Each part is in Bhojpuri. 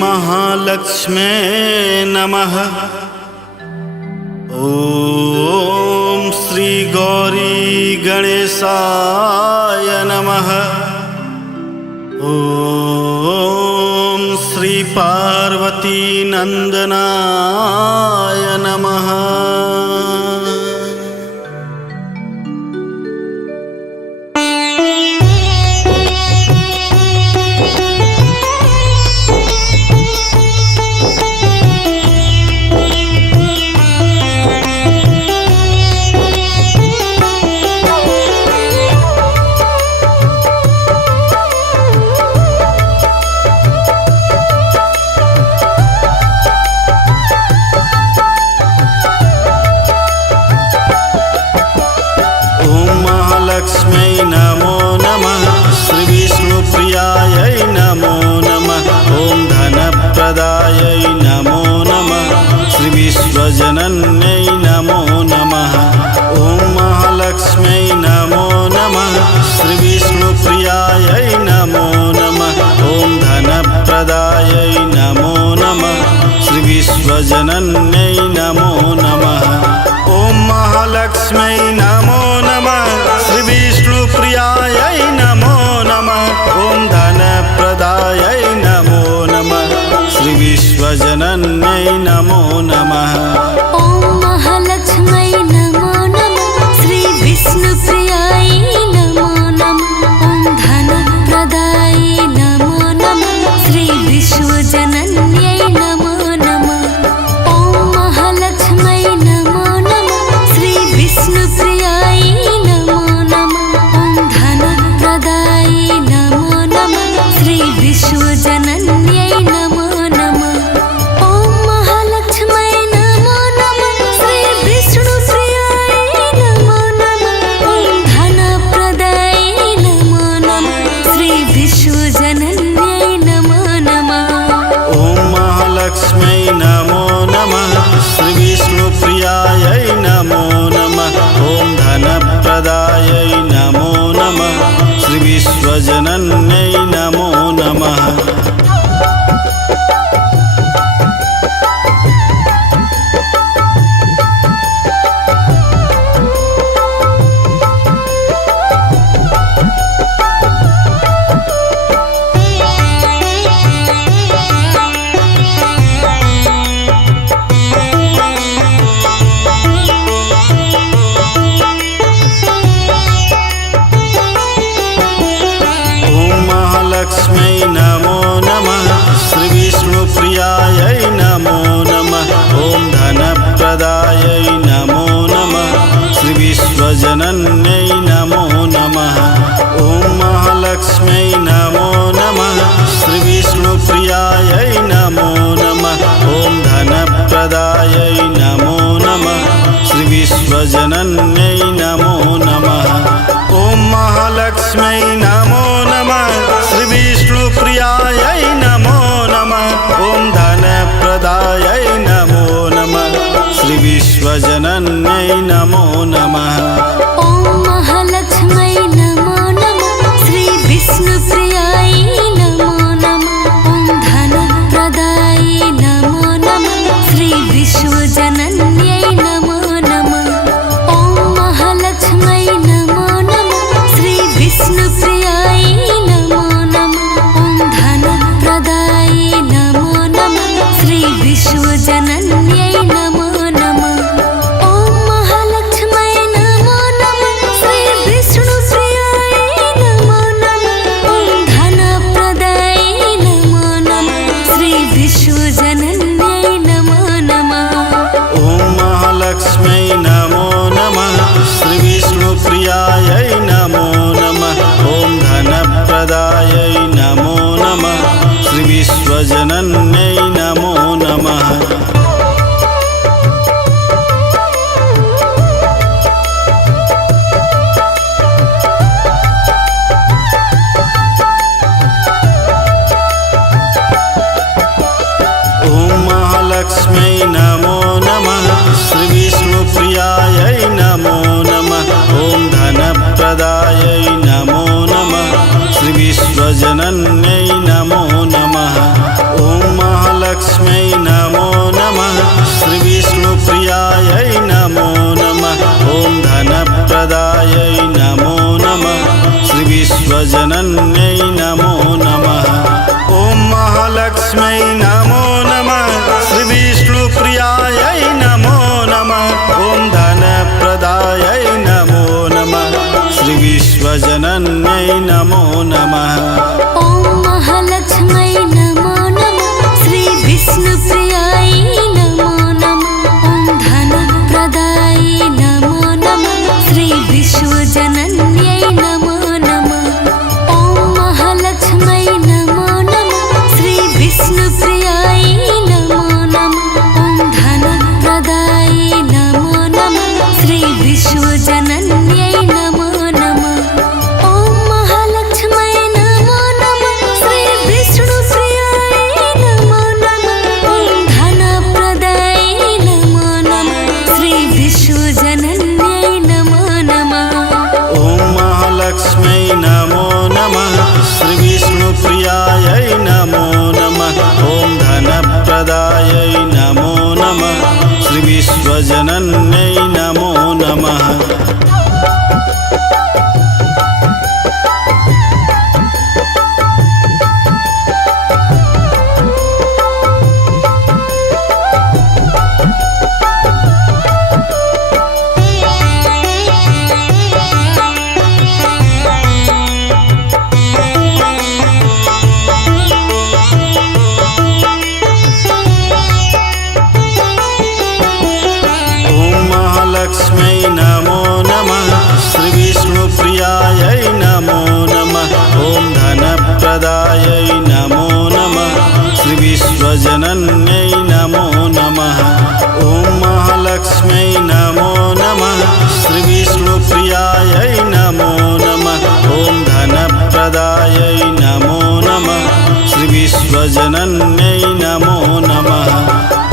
महालक्ष्म्ये नमः। ॐ श्री गौरी गणेशाय नमः। ॐ श्री पार्वती नंदनाय नमः। लक्ष्मी नमो नमः। श्री विष्णुप्रियायै नमो नमः। ओम धनप्रदायै नमो नमः। श्री विश्वजनन्यै नमो नमः। ओम महालक्ष्म्यै नमो नमः। श्री विष्णुप्रियायै नमो नमः। ओम धनप्रदायै नमो नमः। श्री विश्वजनन्यै नमो नमः। ओम महालक्ष्म्यै नमो नमः। श्री विष्णुप्रियायै नमो नमः। ओम धनप्रदायै नमो नमः। श्री विश्वजनन्यै नमो नमः। ओम महालक्ष्म्यै नमो नमः। श्री विष्णुप्रियायै नमो नमः। ओम धनप्रदायै नमो नमः। श्री विश्वजनन्यै नमो नमः। ओम महालक्ष्म्यै नमो नमः। श्री विष्णुप्रियायै नमो नमः। ओम धनप्रदायै नमो नमः। श्री विश्वजनन्यै नमो नमः। ओम महालक्ष्म्यै नमो नमः। श्री विष्णुप्रियायै नमो नमः। ओम धनप्रदायै नमो नमः। श्री विश्वजनन्यै नमो नमः। ओम महालक्ष्म्यै नमो नमः। श्री विष्णुप्रियायै नमो नमः। ओम धनप्रदायै नमो नमः। श्री विश्वजनन्यै नमो नमः। लक्ष्म्यै नमो नमः। श्री विष्णुप्रियायै नमो नमः। ओम धनप्रदायै नमो नमः। श्री विश्वजनन्यै नमो नमः। ओम महालक्ष्म्यै नमो नमः। श्री विष्णुप्रियायै नमो नमः। ओम धनप्रदायै नमो नमः। श्री विश्वजनन्यै नमो नमः। ओम महालक्ष्म्यै नमो नमः। श्री विष्णुप्रियायै नमो नमः। ओम धनप्रदायै नमो नमः। श्री विश्वजनन्यै नमो नमः। ओम महालक्ष्म्यै नमो नमः। श्री विष्णुप्रियायै नमो नमः। ओम धनप्रदायै नमो नमः। श्री विश्वजनन्यै नमो नमः। ओम महालक्ष्म्यै नमो नमः। श्री विष्णुप्रियायै नमो नमः। ओम धनप्रदायै नमो नमः। श्री विश्वजनन्यै नमो नमः। ओम महालक्ष्म्यै नमो नमः। श्री विष्णुप्रियायै नमो नमः। ओम धनप्रदायै नमो नमः। श्री विश्वजनन्यै नमो नमः। ओम महालक्ष्म्यै नमो नमः। श्री विष्णुप्रियायै नमो नमः। ओम धनप्रदायै नमो नमः। श्री विश्वजनन्यै नमो नमः। ओम महालक्ष्म्यै नमो नमः। श्री विष्णुप्रियायै नमो नमः। ओम धनप्रदायै नमो नमः। श्री विश्वजनन्यै नमो नमः। ओम श्रीविश्वजनन्यै नमो नमः। ॐ महालक्ष्मै नमो नमः श्रीविष्णुप्रियायै नमो नमः ॐ धनप्रदायै नमो नमः श्रीविश्वजनन्यै नमो नमः। ॐ महालक्ष्मै नमो नमः श्रीविष्णुप्रियायै नमो नमः ॐ धनप्रदायै नमो नमः श्रीविश्वजनन्यै नमो नमः। ॐ महालक्ष्मै नमो नमः श्रीविष्णुप्रियायै नमो नमः ॐ धनप्रदायै नमो नमः श्रीविश्वजनन्यै नमो नमः। ॐ महालक्ष्मै नमो नमः श्रीविष्णुप्रियायै नमो नमः ॐ धनप्रदायै नमो नमः श्रीविश्वजनन्यै नमो नमः। लक्ष्मै नमो नमः श्रीविष्णुप्रियायै नमो नमः ॐ धनप्रदायै नमो नमः श्रीविश्वजनन्यै नमो नमः। ॐ महालक्ष्मै नमो नमः श्रीविष्णुप्रियायै नमो नमः ॐ धनप्रदायै नमो नमः श्रीविश्वजनन्यै नमो नमः।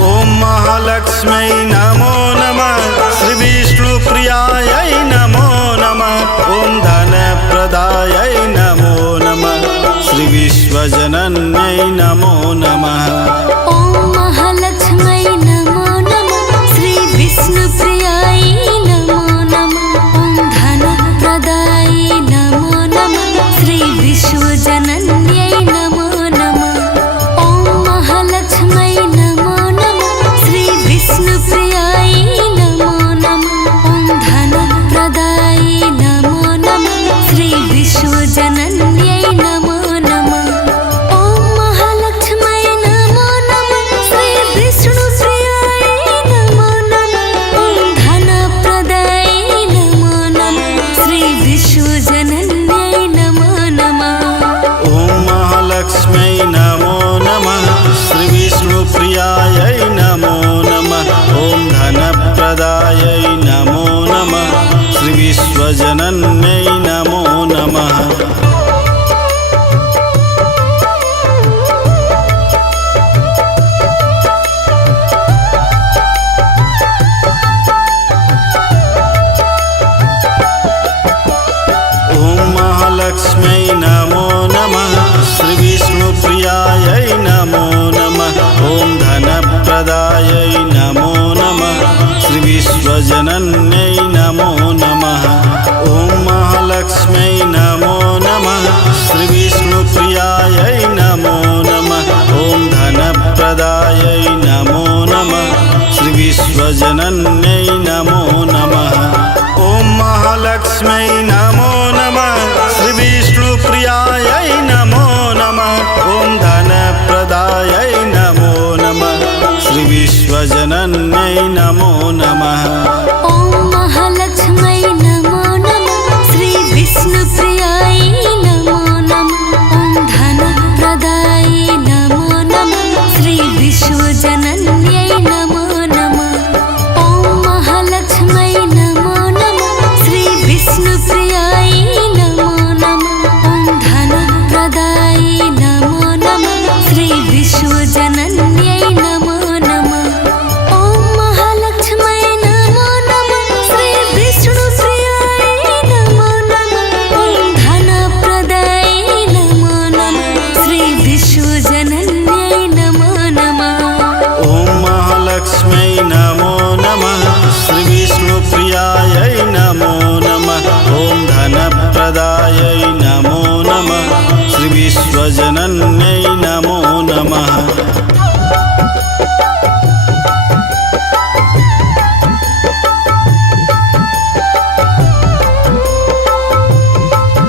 ॐ महालक्ष्मै नमो नमः श्रीविष्णुप्रियायै नमो नमः ॐ धनप्रदायै नमो नमः श्रीविश्वजनन्यै नमो नमः। ॐ महालक्ष्मै नमो नमः श्रीविष्णुप्रियायै नमो नमः ॐ धनप्रदायै नमो नमः श्रीविश्वजनन्यै नमो नमः। ॐ महालक्ष्मै नमो नमः श्रीविष्णुप्रियायै नमो नमः ॐ धनप्रदायै नमो नमः श्रीविश्वजनन्यै नमो नमः। ॐ महालक्ष्मै नमो नमः श्रीविष्णुप्रियायै नमो नमः ॐ धनप्रदायै नमो नमः श्रीविश्वजनन्यै नमो नमः। ॐ महालक्ष्मै नमो नमः श्रीविष्णुप्रियायै नमो नमः ॐ धनप्रदायै नमो नमः श्रीविश्वजनन्यै नमो नमः। ॐ महालक्ष्मै नमो नमः श्रीविष्णुप्रियायै नमो नमः ॐ धनप्रदायै नमो नमः श्रीविश्वजनन्यै नमो नमः। ॐ महालक्ष्मै नमो नमः श्रीविष्णुप्रियायै नमो नमः ॐ धनप्रदायै नमो नमः श्रीविश्वजनन्यै नमो नमः। ॐ महालक्ष्मै नमो नमः श्रीविष्णुप्रियायै नमो नमः ॐ धनप्रदायै नमो नमः श्रीविश्वजनन्यै नमो नमः। ॐ महालक्ष्मै नमो नमः श्रीविष्णुप्रियायै नमो नमः ॐ धनप्रदायै नमो नमः श्रीविश्वजनन्यै नमो नमः। ॐ महालक्ष्मै नमो नमः श्रीविष्णुप्रियायै नमो नमः ॐ धनप्रदायै नमो नमः श्रीविश्वजनन्यै नमो नमः। ॐ महालक्ष्मै नमो नमः श्रीविष्णुप्रियायै नमो नमः ॐ धनप्रदायै नमो नमः श्रीविश्वजनन्यै नमो नमः। ॐ महालक्ष्मै नमो नमः श्रीविष्णुप्रियायै नमो नमः ॐ धनप्रदायै नमो नमः श्रीविश्वजनन्यै नमो नमः। ॐ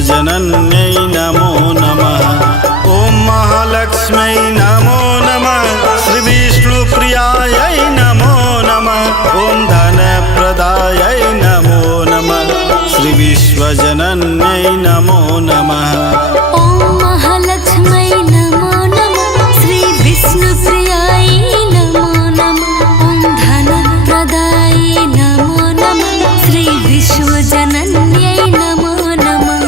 श्रीविश्वजनन्यै नमो नमः। ॐ महालक्ष्म्यै नमो नमः। श्रीविष्णुप्रियायै नमो नमः। ॐ धनप्रदायै नमो नमः। श्रीविश्वजनन्यै नमो नमः। ॐ महालक्ष्म्यै नमो नमः। श्री विष्णुप्रियायै नमो नमः। ॐ धनप्रदायै नमो नमः। श्री विश्वजनन्यै नमो नमः।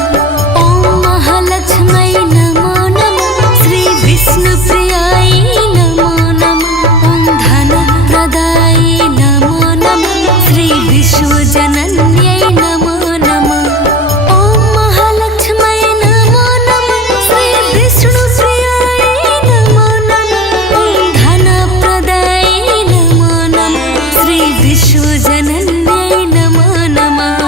ॐ महालक्ष्म्यै नमो नमः। श्री विष्णुप्रियायै नमो नमः। ॐ धनप्रदायै नमो नमः। श्री विश्वजनन्यै नमो नमः। ॐ महालक्ष्म्यै नमो नमः। श्री विष्णुप्रियायै नमो नमः। ॐ धनप्रदायै नमो नमः। श्री विश्वजनन्यै नमो नमः।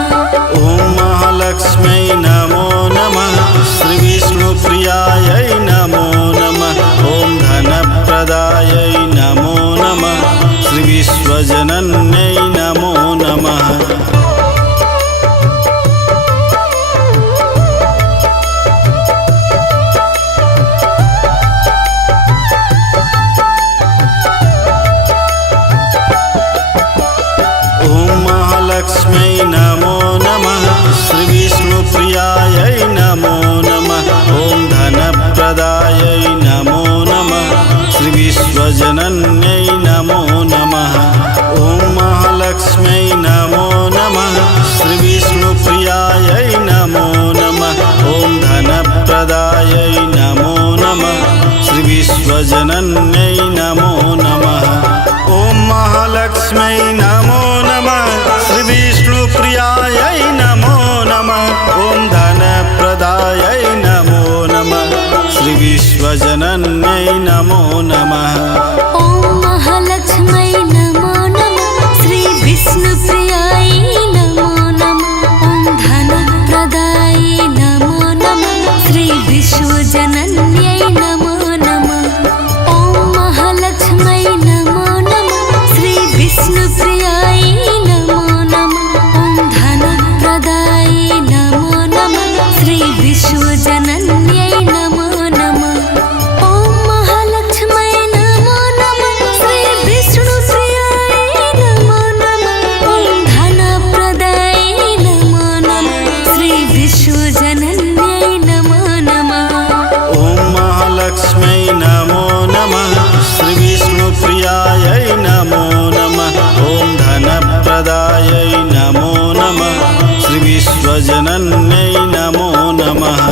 ॐ महालक्ष्म्यै नमो नमः। श्रीविष्णुप्रियायै नमो नमः। ॐ धनप्रदायै नमो नमः। श्रीविश्वजनन्यै नमो नमः। ॐ महालक्ष्म्यै नमो नमः। श्रीविष्णुप्रियायै नमो नमः। ॐ धनप्रदायै नमो नमः। श्रीविश्वजनन्यै नमो नमः। ॐ महालक्ष्म्यै नमो नमः। श्रीविष्णुप्रियायै नमो नमः। ॐ धनप्रदायै नमो नमः। श्रीविश्वजनन्यै नमो नमः। ॐ महालक्ष्म्यै नमो नमः। श्रीविष्णुप्रियायै नमो नमः। ॐ धनप्रदायै नमो नमः। श्रीविश्वजनन्यै नमो नमः। ॐ महालक्ष्म्यै नमो नमः। श्री विष्णुप्रियायै नमो नमः। ॐ धनप्रदायै नमो नमः। श्री विश्वजनन्यै नमो नमः। ॐ महालक्ष्म्यै नमो नमः। श्री विष्णुप्रियायै नमो नमः। ॐ धनप्रदायै नमो नमः। श्री विश्वजनन्यै नमो नमः। ॐ महालक्ष्म्यै नमो नमः। श्री विष्णुप्रियायै नमो नमः। ॐ धनप्रदायै नमो नमः। श्री विश्वजनन्यै नमो नमः। ॐ महालक्ष्म्यै नमो नमः। श्रीविष्णुप्रियायै नमो नमः। ॐ धनप्रदायै नमो नमः। श्रीविश्वजनन्यै नमो नमः।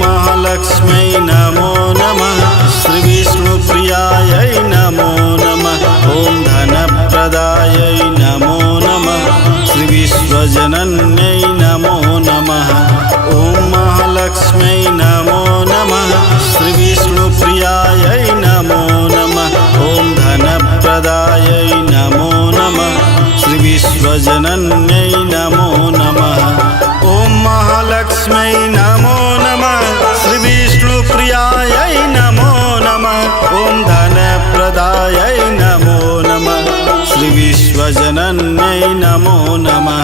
महालक्ष्म्यै नमो नमः। श्रीविष्णुप्रियायै नमो नमः। ॐ धनप्रदायै नमो नमः। श्रीविश्वजनन्यै नमो नमः। ॐ महालक्ष्म्यै नमो नमः। श्रीविष्णुप्रियायै नमो नमः। ॐ धनप्रदायै नमो नमः। श्रीविश्वजनन्यै नमो नमः। ॐ महालक्ष्म्यै नमो नमः। श्रीविष्णुप्रियायै नमो नमः। ॐ धनप्रदायै नमो नमः। श्रीविश्वजनन्यै नमो नमः।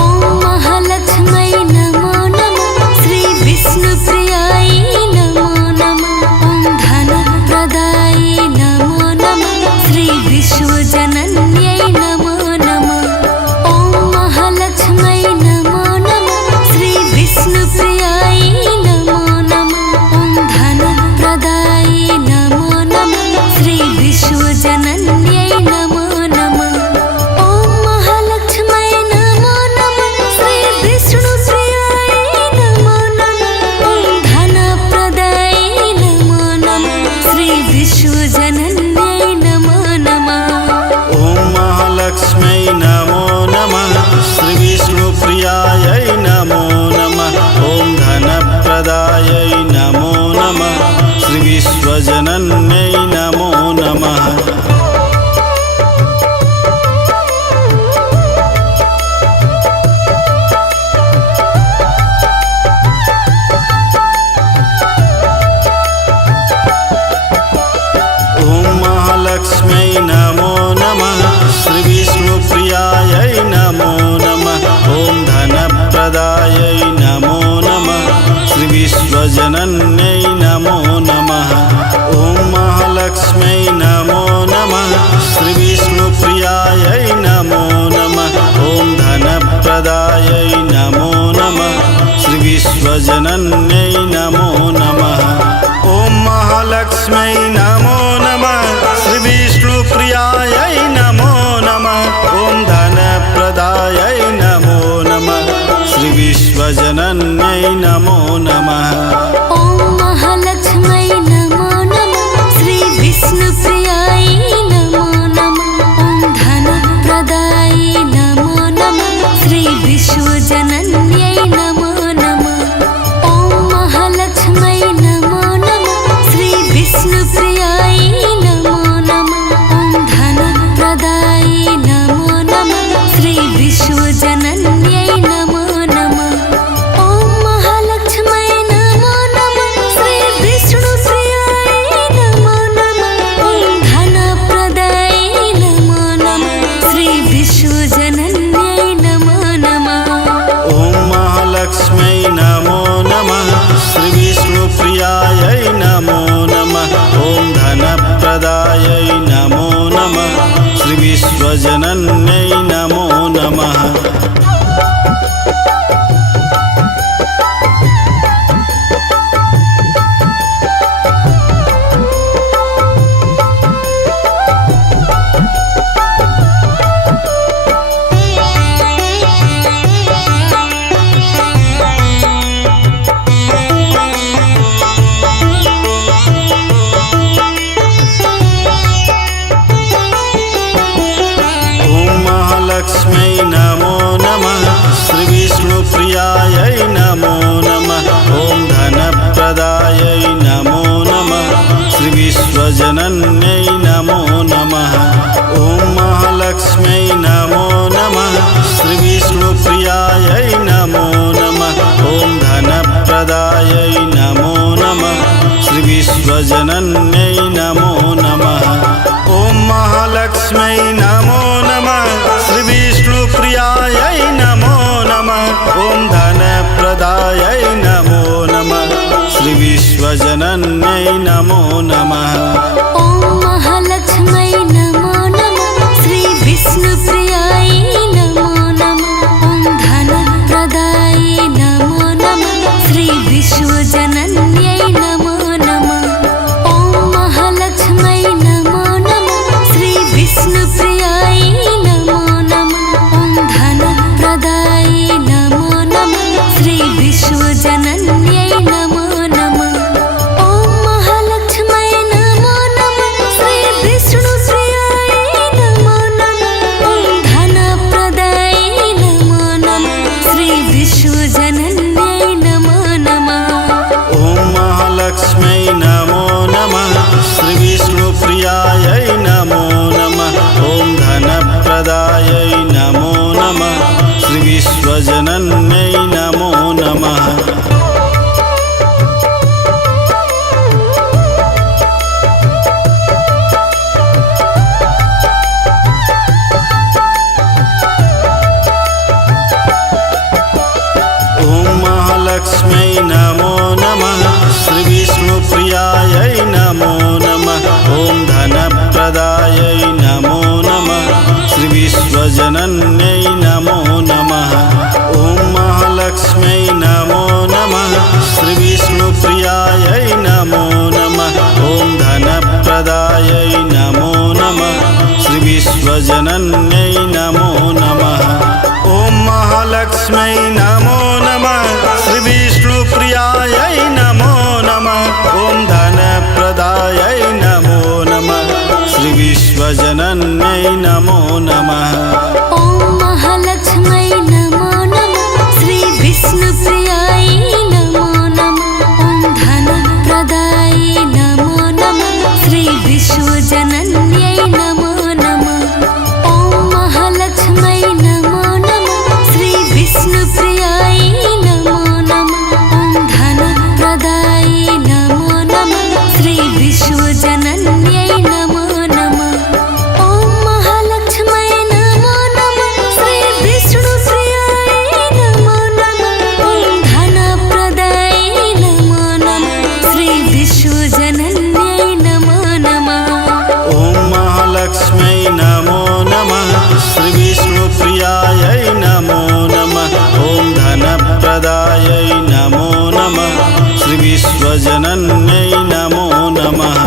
ॐ महालक्ष्म्यै नमो नमः। श्री विष्णुप्रियायै नमो नमः। ॐ धनप्रदायै नमो नमः। श्री विश्वजनन्यै नमो नमः। ॐ महालक्ष्म्यै नमो नमः। श्री विष्णुप्रियायै विश्वजनन्यै नमो नमः। महालक्ष्म्यै नमो नमः। श्रीविष्णुप्रियायै नमो नमः। ॐ धनप्रदायै नमो नमः। श्रीविश्वजनन्यै नमो नमः। ॐ महालक्ष्म्यै नमो नमः। श्रीविष्णुप्रियायै नमो नमः। ॐ धनप्रदायै नमो नमः। श्रीविश्वजनन्यै नमो नमः। ॐ महालक्ष्म्यै नमो नमः। श्रीविष्णुप्रियायै नमो नमः। ॐ धनप्रदायै नमो नमः। श्रीविश्वजनन्यै नमो नमः। ॐ महालक्ष्म्यै नमो नमः। श्रीविष्णुप्रियायै नमो नमः। ॐ धनप्रदायै नमो नमः। श्रीविश्वजनन्यै नमो नमः। ॐ महालक्ष्म्यै नमो नमः। श्रीविष्णुप्रियायै नमो नमः। ॐ धनप्रदायै नमो नमः। श्रीविश्वजनन्यै नमो नमः। ॐ महालक्ष्म्यै नमो नमः। श्रीविष्णुप्रियायै नमो नमः। ॐ धनप्रदायै नमो नमः। श्रीविश्वजनन्यै नमो नमः। ॐ महालक्ष्म्यै नमो नमः। श्रीविष्णुप्रियायै नमो नमः। ॐ धनप्रदायै नमो नमः। श्रीविश्वजनन्यै नमो नमः। महालक्ष्म्यै नमो नमः। श्रीविष्णुप्रियायै नमो नमः। ॐ धनप्रदायै नमो नमः। श्रीविश्वजनन्यै नमो नमः। ॐ महालक्ष्म्यै नमो नमः। श्रीविष्णुप्रियायै नमो नमः। ॐ धनप्रदायै नमो नमः। श्रीविश्वजनन्यै नमो नमः। ॐ महालक्ष्म्यै नमो नमः। श्रीविष्णुप्रियायै नमो नमः। ॐ धनप्रदायै नमो नमः। श्रीविश्वजनन्यै नमो नमः। ॐ महालक्ष्म्यै नमो नमः। श्रीविष्णुप्रियायै नमो नमः। ॐ धनप्रदायै नमो नमः। श्रीविश्वजनन्यै नमो नमः। ॐ श्रीविश्वजनन्यै नमो नमः।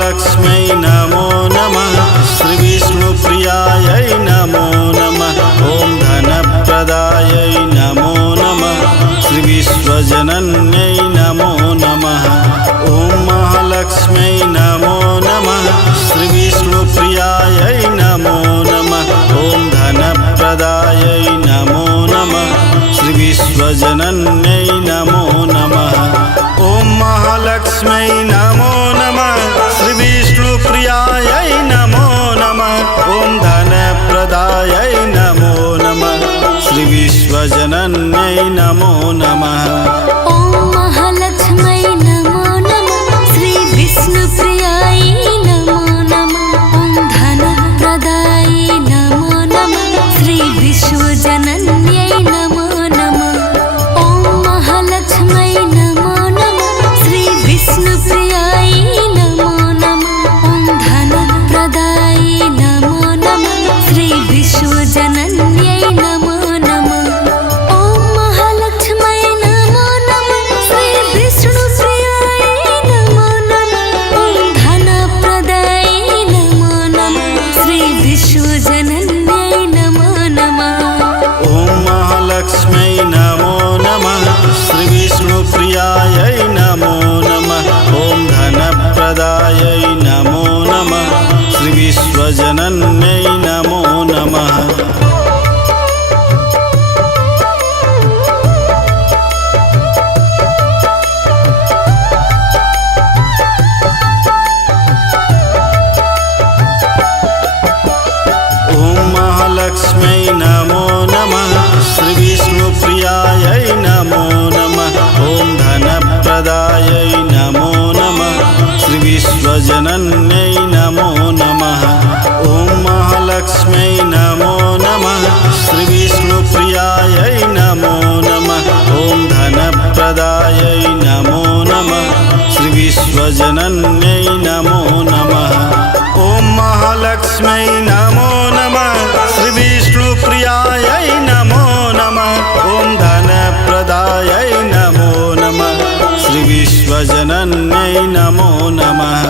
लक्ष्मै नमो नमः। श्रीविष्णुप्रियायै नमो नमः। ॐ धनप्रदायै नमो नमः। श्रीविश्वजनन्यै नमो नमः। ॐ महालक्ष्मै नमो नमः। श्रीविष्णुप्रियायै नमो नमः। ॐ धनप्रदायै नमो नमः। श्रीविश्वजनन्यै नमो नमः। ॐ महालक्ष्मै नमो नमः। श्रीविष्णुप्रियायै नमो नमः। ॐ धनप्रदायै नमो नमः। श्रीविश्वजनन्यै नमो नमः। ॐ महालक्ष्मै नमो नमः। श्रीविष्णुप्रियायै नमो नमः। ॐ धनप्रदायै नमो नमः। श्रीविश्वजनन्यै नमो नमः। ॐ महालक्ष्मै नमो नमः। श्रीविष्णुप्रियायै नमो नमः। ॐ धनप्रदायै नमो नमः। श्रीविश्वजनन्यै नमो नमः। ॐ महालक्ष्मै नमो नमः। श्रीविष्णुप्रियायै नमो नमः। ॐ धनप्रदायै नमो नमः। श्रीविश्वजनन्यै नमो नमः। ॐ महालक्ष्मै नमो नमः। श्रीविष्णुप्रियायै नमो नमः। ॐ धनप्रदायै नमो नमः। श्रीविश्वजनन्यै नमो नमः। ॐ महालक्ष्मै नमो नमः। श्रीविष्णुप्रियायै नमो नमः। ॐ धनप्रदायै नमो नमः। श्रीविश्वजनन्यै नमो नमः। ॐ महालक्ष्मै नमो नमः। श्रीविष्णुप्रियायै नमो नमः। ॐ धनप्रदायै नमो नमः। श्रीविश्वजनन्यै नमो नमः। ॐ महालक्ष्मै नमो नमः। श्रीविष्णुप्रियायै नमो नमः। ॐ धनप्रदायै नमो नमः। श्रीविश्वजनन्यै नमो नमः।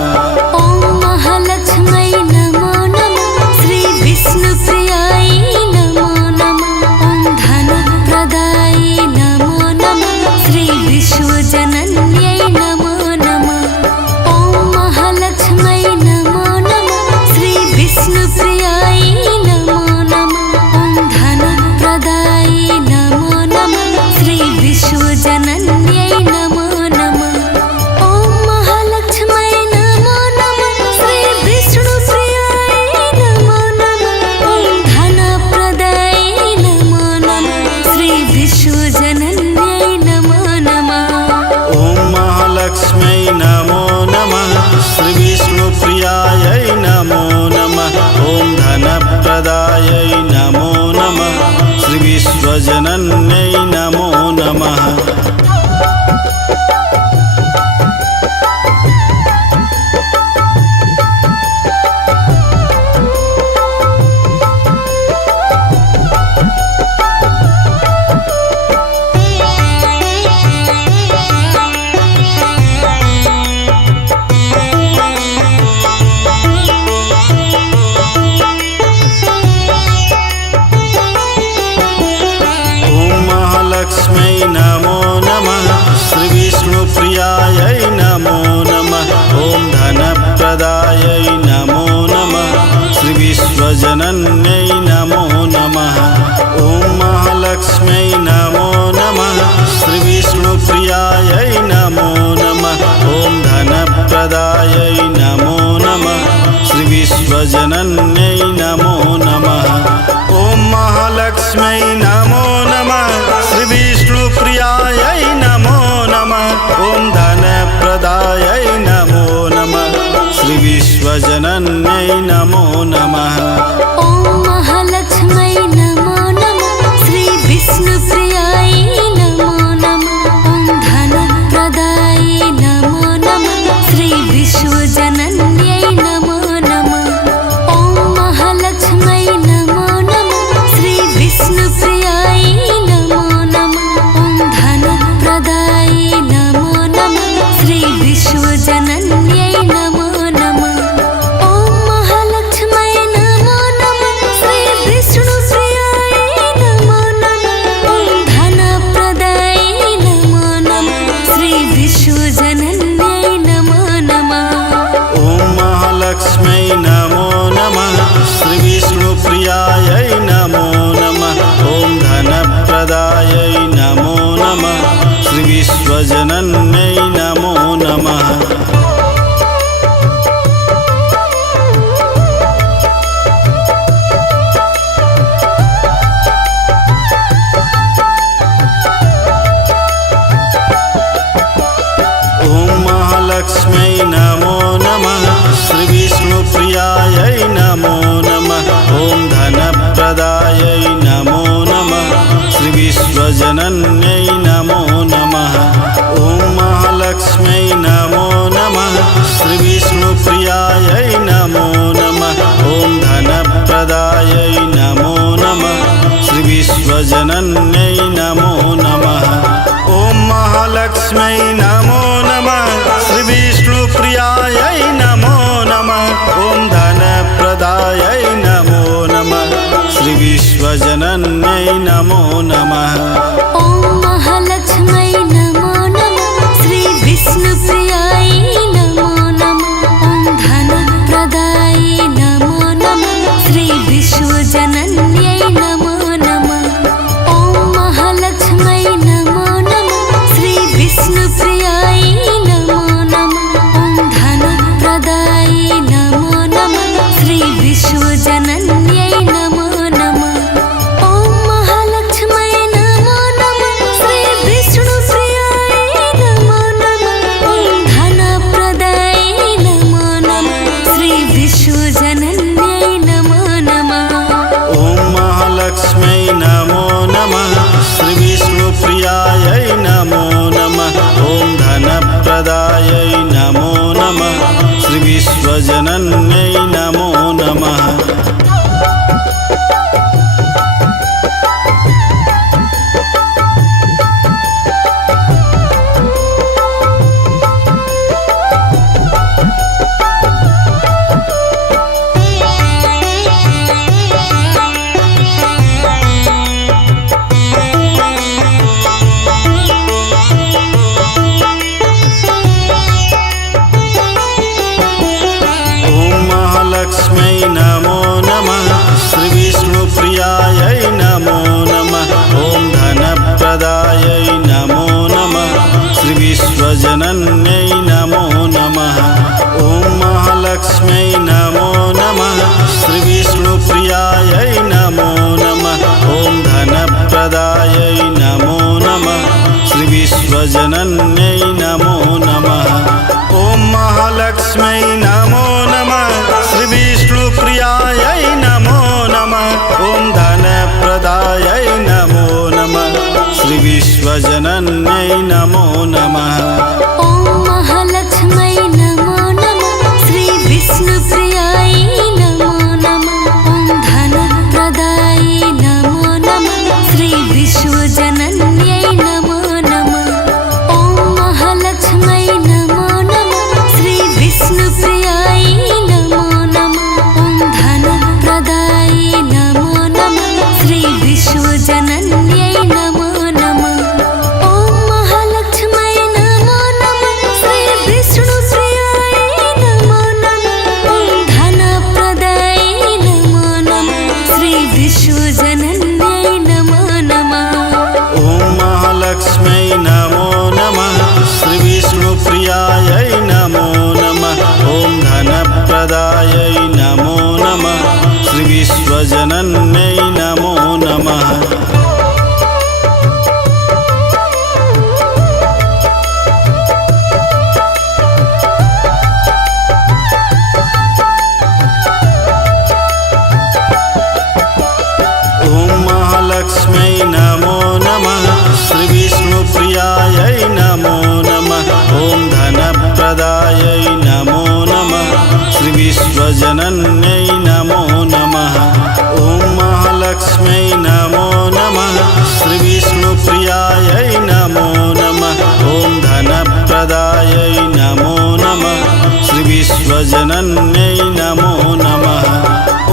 ॐ महालक्ष्मै नमो नमः। श्रीविष्णुप्रियायै नमो नमः। ॐ धनप्रदायै नमो नमः। श्रीविश्वजनन्यै नमो नमः। ॐ महालक्ष्मै नमो नमः। श्रीविष्णुप्रियायै नमो नमः। ॐ धनप्रदायै नमो नमः। श्रीविश्वजनन्यै नमो नमः। ॐ महालक्ष्मै नमो नमः। श्रीविष्णुप्रियायै नमो नमः। ॐ धनप्रदायै नमो नमः। श्रीविश्वजनन्यै नमो नमः। ॐ महालक्ष्मै नमो नमः। श्रीविष्णुप्रियायै नमो नमः। ॐ धनप्रदायै नमो नमः। श्रीविश्वजनन्यै नमो नमः। लक्ष्मै नमो नमः। श्रीविष्णुप्रियायै नमो नमः। ॐ धनप्रदायै नमो नमः। श्रीविश्वजनन्यै नमो नमः। ॐ महालक्ष्मै नमो नमः। श्रीविष्णुप्रियायै नमो नमः। ॐ धनप्रदायै नमो नमः। श्रीविश्वजनन्यै नमो नमः। ॐ महालक्ष्मै नमो नमः। श्रीविष्णुप्रियायै नमो नमः। ॐ धनप्रदायै नमो नमः। विश्वजनन्यै नमो नमः। ॐ महालक्ष्मै नमो नमः। श्री विष्णुप्रियायै नमो नमः। ॐ धनप्रदायै नमो नमः। श्री विश्वजनन्यै नमो नमः। ॐ महालक्ष्मै नमो नमः। श्री विष्णुप्रियायै नमो नमः। ॐ धनप्रदायै नमो नमः। श्री विश्वजनन्यै नमो नमः। ॐ महालक्ष्मै नमो नमः। श्री विष्णुप्रियायै नमो नमः। ॐ धनप्रदायै नमो नमः। श्री विश्वजनन्यै नमो नमः। ॐ महालक्ष्मै नमो नमः। श्री विष्णुप्रियायै नमो नमः। ॐ धनप्रदायै नमो नमः। श्री विश्वजनन्यै नमो नमः। ॐ महालक्ष्मै नमो नमः। श्री विष्णुप्रियायै नमो नमः। ॐ धनप्रदायै नमो नमः। श्री विश्वजनन्यै नमो नमः। ॐ महालक्ष्मै नमो नमः। श्री विष्णुप्रियायै नमो नमः। ॐ धनप्रदायै नमो नमः। श्री विश्वजनन्यै नमो नमः। ॐ महालक्ष्मै नमो नमः। श्री विष्णुप्रियायै नमो नमः। ॐ धनप्रदायै नमो नमः। श्री विश्वजनन्यै नमो नमः। ॐ महालक्ष्मै नमो नमः। श्री विष्णुप्रियायै नमो नमः। ॐ धनप्रदायै नमो नमः। श्री विश्वजनन्यै नमो नमः। ॐ महालक्ष्मै नमो नमः। श्री विष्णुप्रियायै नमो नमः। ॐ धनप्रदायै नमो नमः। श्री विश्वजनन्यै नमो नमः। ॐ महालक्ष्मै नमो नमः। श्री विष्णुप्रियायै नमो नमः। ॐ धनप्रदायै नमो नमः। श्री विश्वजनन्यै नमो नमः। ॐ महालक्ष्मै नमो नमः। श्री विष्णुप्रियायै नमो नमः। ॐ धनप्रदायै नमो नमः। श्री विश्वजनन्यै नमो नमः। महालक्ष्मै नमो नमः। श्री विष्णुप्रियायै नमो नमः। ॐ धनप्रदायै नमो नमः। श्री विश्वजनन्यै नमो नमः। ॐ महालक्ष्मै नमो नमः। श्री विष्णुप्रियायै नमो नमः। ॐ धनप्रदायै नमो नमः। श्री विश्वजनन्यै नमो नमः। ॐ महालक्ष्मै नमो नमः। श्री विष्णुप्रियायै नमो नमः। ॐ धनप्रदायै नमो नमः। श्री विश्वजनन्यै नमो नमः। ॐ महालक्ष्मै नमो नमः। श्री विष्णुप्रियायै नमो नमः। ॐ धनप्रदायै नमो नमः। श्री विश्वजनन्यै नमो नमः। ॐ महालक्ष्मै नमो नमः। श्री विष्णुप्रियायै नमो नमः। ॐ धनप्रदायै नमो नमः। श्री विश्वजनन्यै नमो नमः। ॐ महालक्ष्मै नमो विश्वजनन्यै नमो नमः। ॐ महालक्ष्म्यै नमो नमः। श्रीविष्णुप्रियायै नमो नमः। ॐ धनप्रदायै नमो नमः। श्रीविश्वजनन्यै नमो नमः।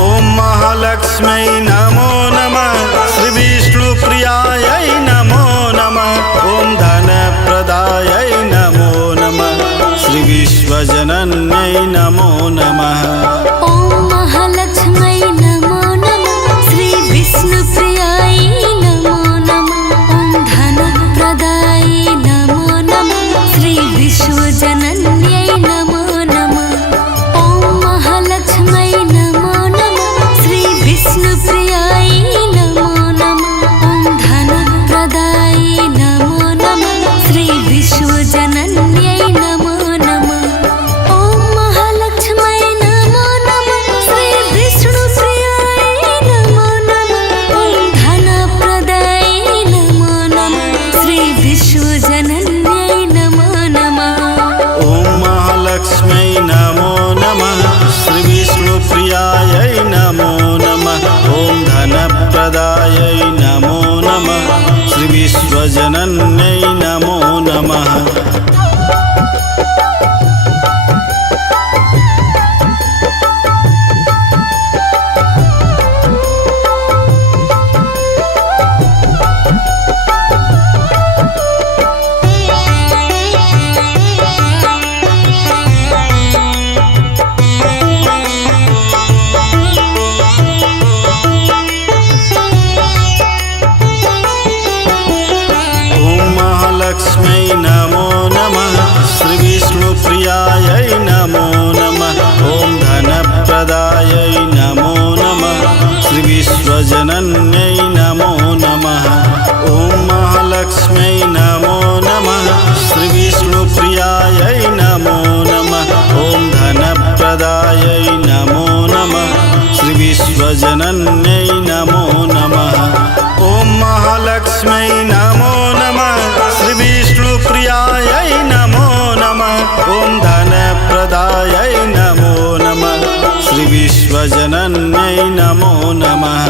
ॐ महालक्ष्म्यै नमो नमः। श्रीविष्णुप्रियायै नमो नमः। ॐ धनप्रदायै नमो नमः। श्रीविश्वजनन्यै नमो नमः। ॐ महालक्ष्म्यै नमो नमः। श्रीविष्णुप्रियायै नमो नमः। ॐ धनप्रदायै नमो नमः। श्रीविश्वजनन्यै नमो नमः। ॐ महालक्ष्म्यै नमो नमः। श्रीविष्णुप्रियायै नमो नमः। ॐ धनप्रदायै नमो नमः। श्रीविश्वजनन्यै नमो नमः। ॐ महालक्ष्म्यै नमो नमः। श्रीविष्णुप्रियायै नमो नमः। ॐ धनप्रदायै नमो नमः। श्रीविश्वजनन्यै नमो नमः। ॐ महालक्ष्म्यै नमो नमः। श्रीविष्णुप्रियायै नमो नमः। ॐ धनप्रदायै नमो नमः। श्रीविश्वजनन्यै नमो नमः। लक्ष्म्यै नमो नमः। श्रीविष्णुप्रियायै नमो नमः। ॐ धनप्रदायै नमो नमः। श्रीविश्वजनन्यै नमो नमः। ॐ महालक्ष्म्यै नमो नमः। श्रीविष्णुप्रियायै नमो नमः। ॐ धनप्रदायै नमो नमः। श्रीविश्वजनन्यै नमो नमः। ॐ महालक्ष्म्यै नमो नमः। श्रीविष्णुप्रियायै नमो नमः। ॐ धनप्रदायै नमो नमः। श्रीविश्वजनन्यै नमो नमः।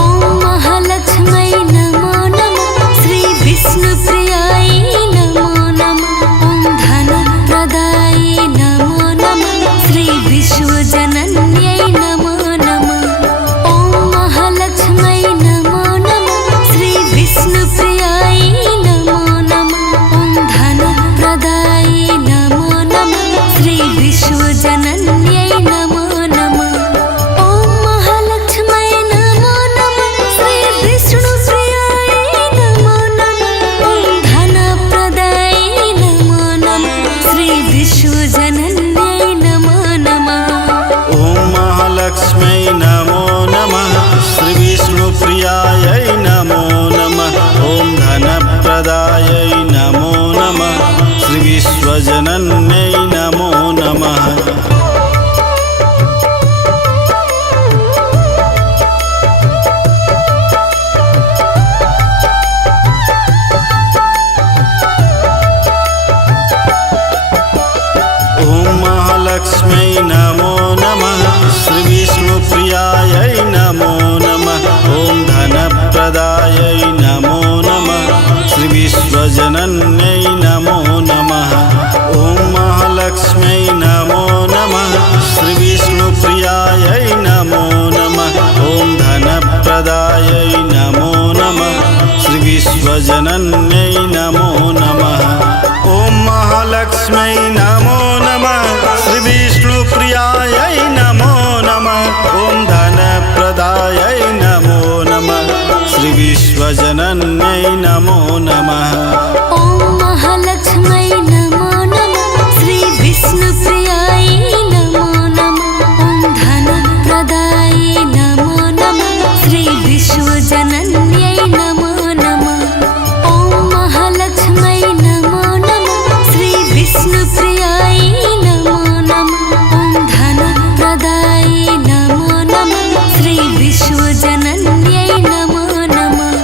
ॐ महालक्ष्म्यै नमो नमः। श्रीविष्णुप्रियायै नमो नमः। ॐ धनप्रदायै नमो नमः। श्रीविश्वजनन्यै नमो नमः। ॐ महालक्ष्म्यै नमो नमः। श्रीविष्णुप्रियायै नमो नमः। ॐ धनप्रदायै नमो नमः। श्रीविश्वजनन्यै नमो नमः। ॐ महालक्ष्म्यै नमो नमः। श्रीविष्णुप्रियायै नमो नमः। ॐ धनप्रदायै नमो नमः। श्रीविश्वजनन्यै नमो नमः। ॐ महालक्ष्म्यै नमो नमः। श्रीविष्णुप्रियायै नमो नमः। ॐ धनप्रदायै नमो नमः। श्रीविश्वजनन्यै नमो नमः। ॐ महालक्ष्म्यै नमो नमः। श्रीविष्णुप्रियायै नमो नमः। ॐ धनप्रदायै नमो नमः। श्रीविश्वजनन्यै नमो नमः। ॐ महालक्ष्म्यै नमो नमः। श्रीविष्णुप्रियायै नमो नमः। ॐ धनप्रदायै नमो नमः। श्रीविश्वजनन्यै नमो नमः। ॐ महालक्ष्म्यै नमो नमः। श्रीविष्णुप्रियायै नमो नमः। ॐ धनप्रदायै नमो नमः। श्रीविश्वजनन्यै नमो नमः। ॐ महालक्ष्म्यै नमो नमः। श्रीविष्णुप्रियायै नमो नमः। ॐ धनप्रदायै नमो नमः। श्रीविश्वजनन्यै नमो नमः। ॐ महालक्ष्म्यै नमो नमः। श्रीविष्णुप्रियायै नमो नमः। ॐ धनप्रदायै नमो नमः। श्रीविश्वजनन्यै नमो नमः।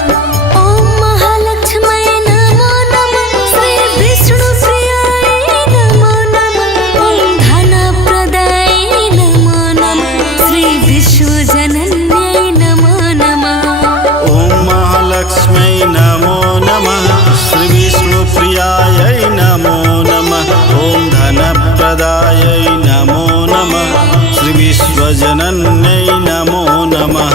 ॐ महालक्ष्म्यै नमो नमः। श्रीविश्वजनन्यै नमो नमः।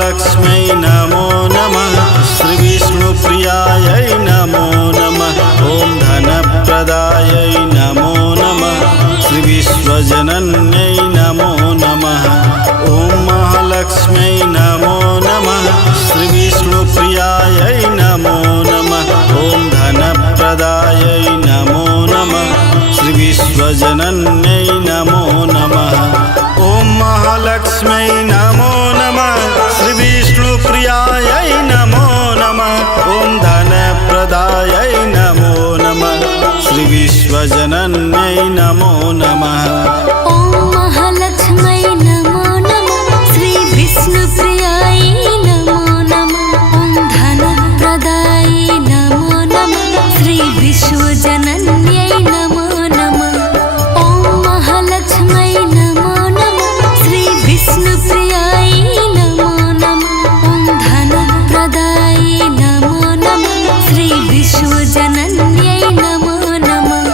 लक्ष्मै नमो नमः। श्रीविष्णुप्रियायै नमो नमः। ॐ धनप्रदायै नमो नमः। श्रीविश्वजनन्यै नमो नमः। ॐ महालक्ष्मै नमो नमः। श्रीविष्णुप्रियायै नमो नमः। ॐ धनप्रदायै नमो नमः। श्रीविश्वजनन्यै नमो नमः। ॐ महालक्ष्मै नमो नमः। श्रीविष्णुप्रियायै नमो नमः। ॐ धनप्रदायै नमो नमः। श्रीविश्वजनन्यै नमो नमः। ॐ महालक्ष्मै नमो नमः। श्रीविष्णुप्रियायै नमो नमः। ॐ धनप्रदायै नमो नमः। श्रीविश्वजनन्यै नमो नमः। ॐ महालक्ष्मै नमो नमः। श्रीविष्णुप्रियायै नमो नमः। ॐ धनप्रदायै नमो नमः। श्रीविश्वजनन्यै नमो नमः।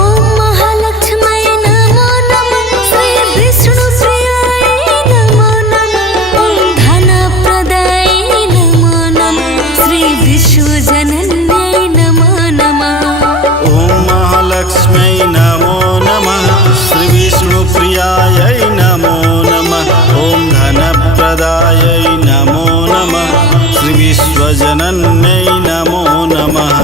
ॐ महालक्ष्मै नमो नमः। श्रीविष्णुप्रियायै नमो नमः। ॐ धनप्रदायै नमो नमः। श्रीविश्वजनन्यै नमो नमः। ॐ महालक्ष्मै नमो नमः। श्रीविष्णुप्रियायै नमो नमः। ॐ धनप्रदायै नमो नमः। श्रीविश्वजनन्यै नमो नमः।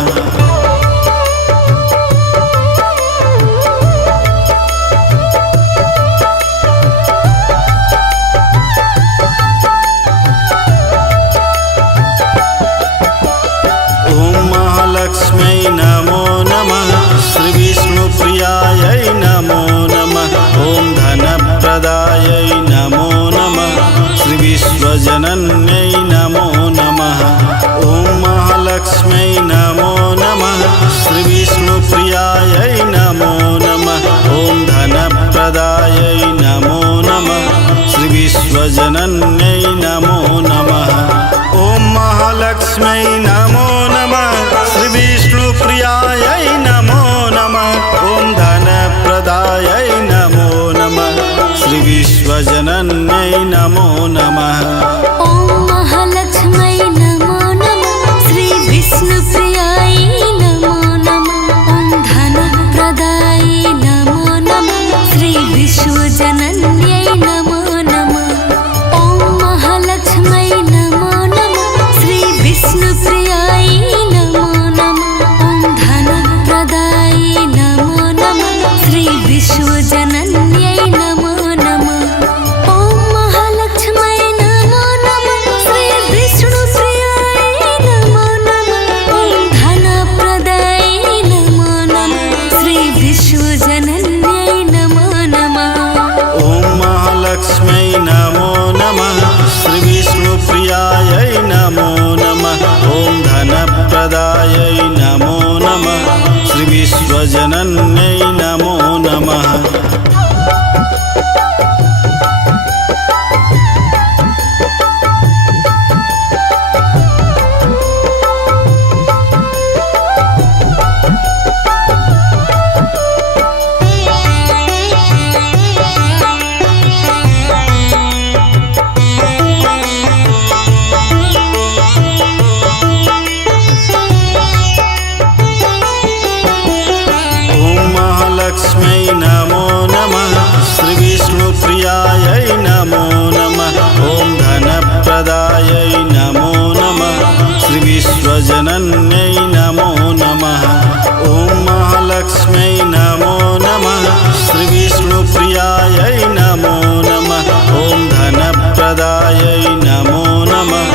ॐ महालक्ष्मै नमो नमः। श्रीविष्णुप्रियायै नमो नमः। ॐ धनप्रदायै नमो नमः। श्रीविश्वजनन्यै नमो नमः। ॐ महालक्ष्मै नमो नमः। श्रीविष्णुप्रियायै नमो नमः। ॐ धनप्रदायै नमो नमः। श्रीविश्वजनन्यै नमो नमः। ॐ महालक्ष्मै नमो नमः। श्रीविष्णुप्रियायै नमो नमः। ॐ धनप्रदायै नमो नमः। श्रीविश्वजनन्यै नमो नमः। ॐ महालक्ष्मै नमो नमः। श्रीविष्णुप्रियायै नमो नमः। ॐ धनप्रदायै नमो नमः। श्रीविश्वजनन्यै नमो नमः। ॐ महालक्ष्मै नमो नमः। श्रीविष्णुप्रियायै नमो नमः। ॐ धनप्रदायै नमो नमः। श्रीविश्वजनन्यै नमो नमः। ॐ महालक्ष्मै नमो नमः। श्रीविष्णुप्रियायै नमो नमः। ॐ धनप्रदायै नमो नमः। श्रीविश्वजनन्यै नमो नमः। ॐ महालक्ष्मै नमो नमः। श्रीविष्णुप्रियायै नमो नमः। ॐ धनप्रदायै नमो नमः। श्रीविश्वजनन्यै नमो नमः। लक्ष्मै नमो नमः। श्रीविष्णुप्रियायै नमो नमः। ॐ धनप्रदायै नमो नमः। श्रीविश्वजनन्यै नमो नमः। ॐ महालक्ष्मै नमो नमः। श्रीविष्णुप्रियायै नमो नमः। ॐ धनप्रदायै नमो नमः।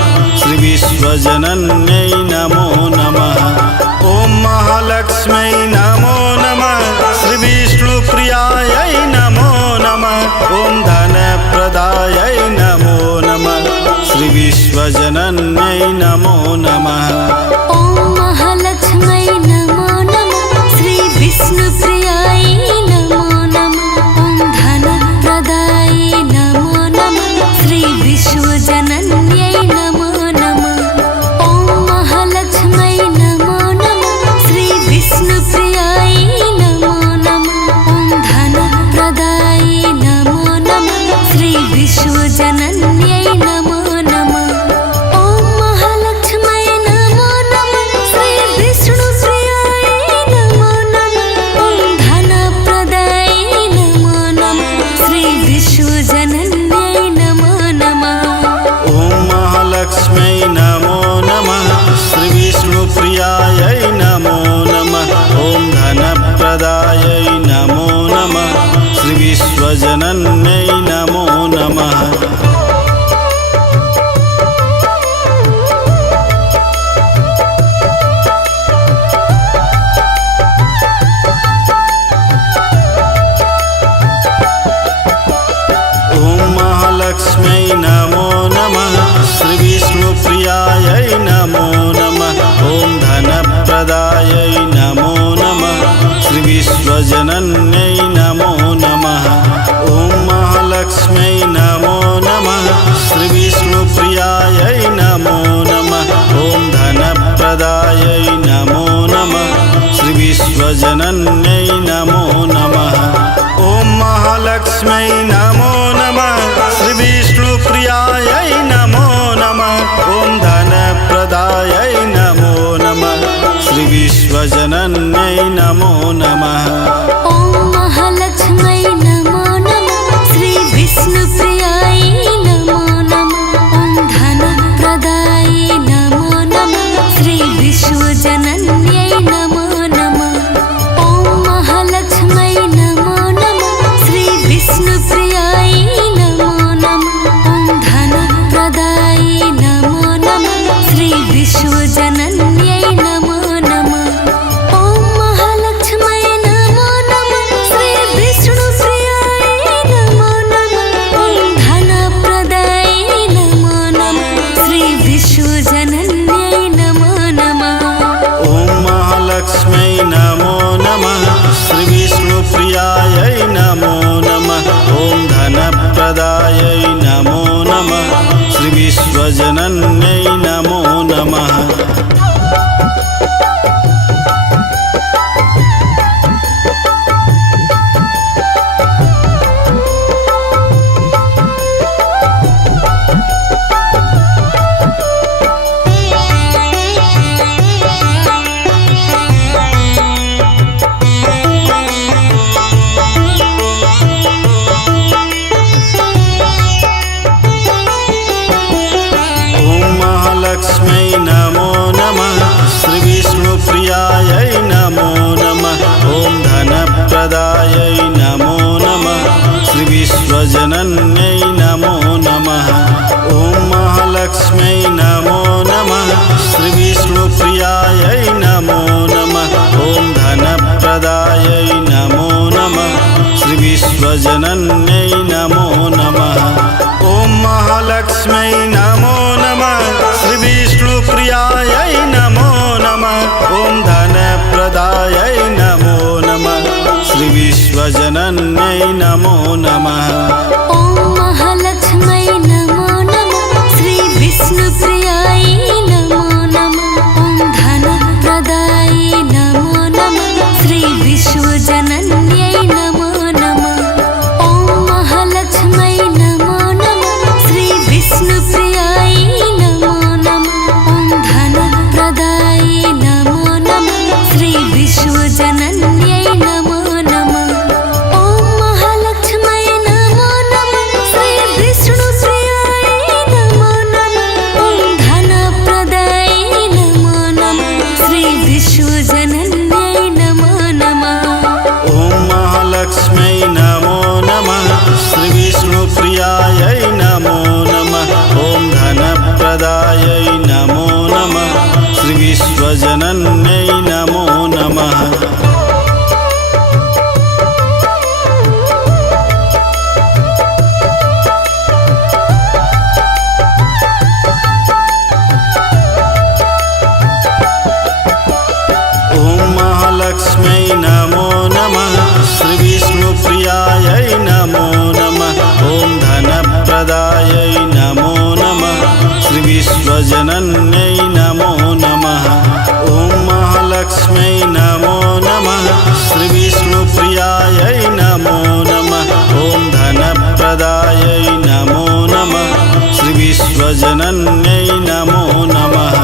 श्रीविश्वजनन्यै नमो नमः। ॐ महालक्ष्मै नमो नमः। श्रीविष्णुप्रियायै नमो नमः। ॐ धनप्रदायै नमो श्रीविश्वजनन्यै नमो नमः ॐ महालक्ष्मै नमो नमः श्रीविष्णुप्रियायै नमो नमः ॐ धनप्रदायै नमो नमः श्रीविश्वजनन्यै नमो नमः ॐ महालक्ष्मै नमो नमः श्रीविष्णुप्रियायै नमो नमः ॐ धनप्रदायै नमो नमः श्रीविश्वजनन्यै नमो नमः ॐ महालक्ष्मै नमो नमः श्रीविष्णुप्रियायै नमो नमः ॐ धनप्रदायै नमो नमः श्रीविश्वजनन्यै नमो नमः ॐ महालक्ष्म्यै नमो नमः श्रीविष्णुप्रियायै नमो नमः ॐ धनप्रदायै नमो नमः श्रीविश्वजनन्यै नमो नमः महालक्ष्म्यै नमो नमः श्रीविष्णुप्रियायै नमो नमः ॐ धनप्रदायै नमो नमः श्रीविश्वजनन्यै नमो नमः ॐ महालक्ष्म्यै नमो नमः श्रीविष्णुप्रियायै नमो नमः ॐ धनप्रदायै नमो नमः श्रीविश्वजनन्यै नमो नमः ॐ महालक्ष्म्यै नमो नमः श्रीविष्णुप्रियायै नमो नमः ॐ धनप्रदायै नमो नमः श्रीविश्वजनन्यै नमो नमः ॐ महालक्ष्मै नमो नमः श्रीविष्णुप्रियायै नमो नमः ॐ धनप्रदायै नमो नमः श्रीविश्वजनन्यै नमो नमः ॐ महालक्ष्मै नमो नमः श्रीविष्णुप्रियायै नमो नमः ॐ धनप्रदायै नमो नमः श्रीविश्वजनन्यै नमो नमः ॐ महालक्ष्मै नमो नमः श्रीविष्णुप्रियायै नमो नमः ॐ धनप्रदायै नमो नमः श्रीविश्वजनन्यै नमो नमः ॐ महालक्ष्म्यै नमो नमः श्रीविष्णुप्रियायै नमो नमः ॐ धनप्रदायै नमो नमः श्रीविश्वजनन्यै नमो नमः महालक्ष्म्यै नमो नमः श्रीविष्णुप्रियायै नमो नमः ॐ धनप्रदायै नमो नमः श्रीविश्वजनन्यै नमो नमः ॐ महालक्ष्म्यै नमो नमः श्रीविष्णुप्रियायै नमो नमः ॐ धनप्रदायै नमो नमः श्रीविश्वजनन्यै नमो नमः ॐ महालक्ष्म्यै नमो नमः श्रीविष्णुप्रियायै नमो नमः ॐ धनप्रदायै नमो नमः श्रीविश्वजनन्यै नमो नमः ॐ महालक्ष्मै नमो नमः श्रीविष्णुप्रियायै नमो नमः ॐ धनप्रदायै नमो नमः श्रीविश्वजनन्यै नमो नमः ॐ महालक्ष्मै नमो नमः श्रीविष्णुप्रियायै नमो नमः ॐ धनप्रदायै नमो नमः श्रीविश्वजनन्यै नमो नमः ॐ महालक्ष्मै नमो नमः धनप्रदायै नमो नमः श्रीविश्वजनन्यै नमो नमः ॐ महालक्ष्म्यै नमो नमः श्रीविष्णुप्रियायै नमो नमः ॐ धनप्रदायै नमो नमः श्रीविश्वजनन्यै नमो नमः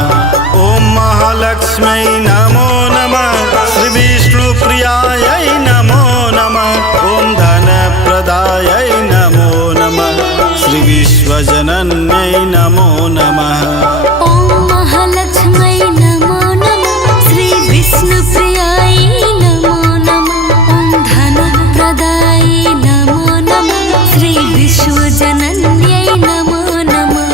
ॐ महालक्ष्म्यै नमो नमः श्रीविष्णुप्रियायै नमो नमः ॐ धनप्रदायै नमो नमः श्रीविश्वजनन्यै नमो नमः ॐ महालक्ष्म्यै नमो नमः श्री विष्णुप्रियायै नमो नमः ॐ धनप्रदायै नमो नमः श्री विश्वजनन्यै नमो नमः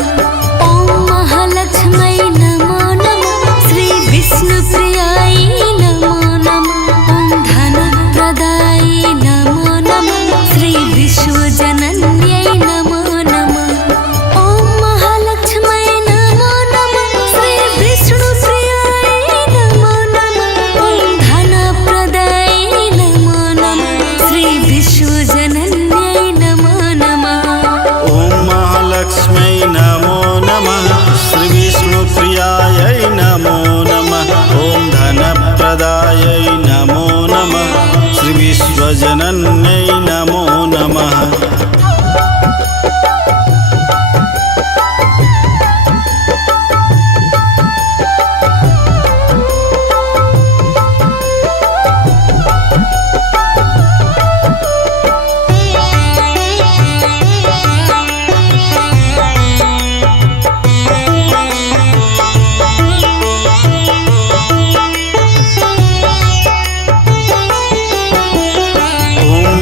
ॐ महालक्ष्म्यै नमो नमः श्री विष्णुप्रियायै नमो नमः ॐ धनप्रदायै नमो नमः श्री विश्वजनन्यै नमो नमः ॐ महालक्ष्म्यै नमो नमः श्री विष्णुप्रियायै नमो नमः ॐ धनप्रदायै नमो नमः श्री विश्वजनन्यै नमो नमः ॐ महालक्ष्म्यै नमो नमः श्रीविष्णुप्रियायै नमो नमः ॐ धनप्रदायै नमो नमः श्रीविश्वजनन्यै नमो नमः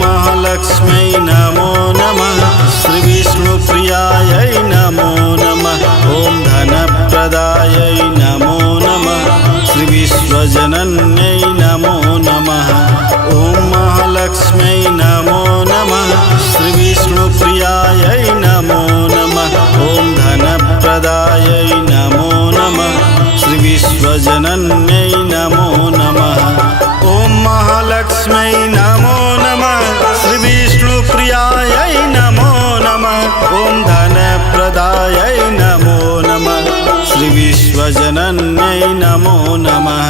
महालक्ष्म्यै नमो नमः श्रीविष्णुप्रियायै नमो नमः ॐ धनप्रदायै नमो नमः श्रीविश्वजनन्यै नमो नमः ॐ महालक्ष्म्यै नमो नमः श्रीविष्णुप्रियायै नमो नमः ॐ धनप्रदायै नमो नमः श्रीविश्वजनन्यै नमो नमः ॐ महालक्ष्म्यै नमो नमः श्रीविष्णुप्रियायै नमो नमः ॐ धनप्रदायै नमो नमः श्रीविश्वजनन्यै नमो नमः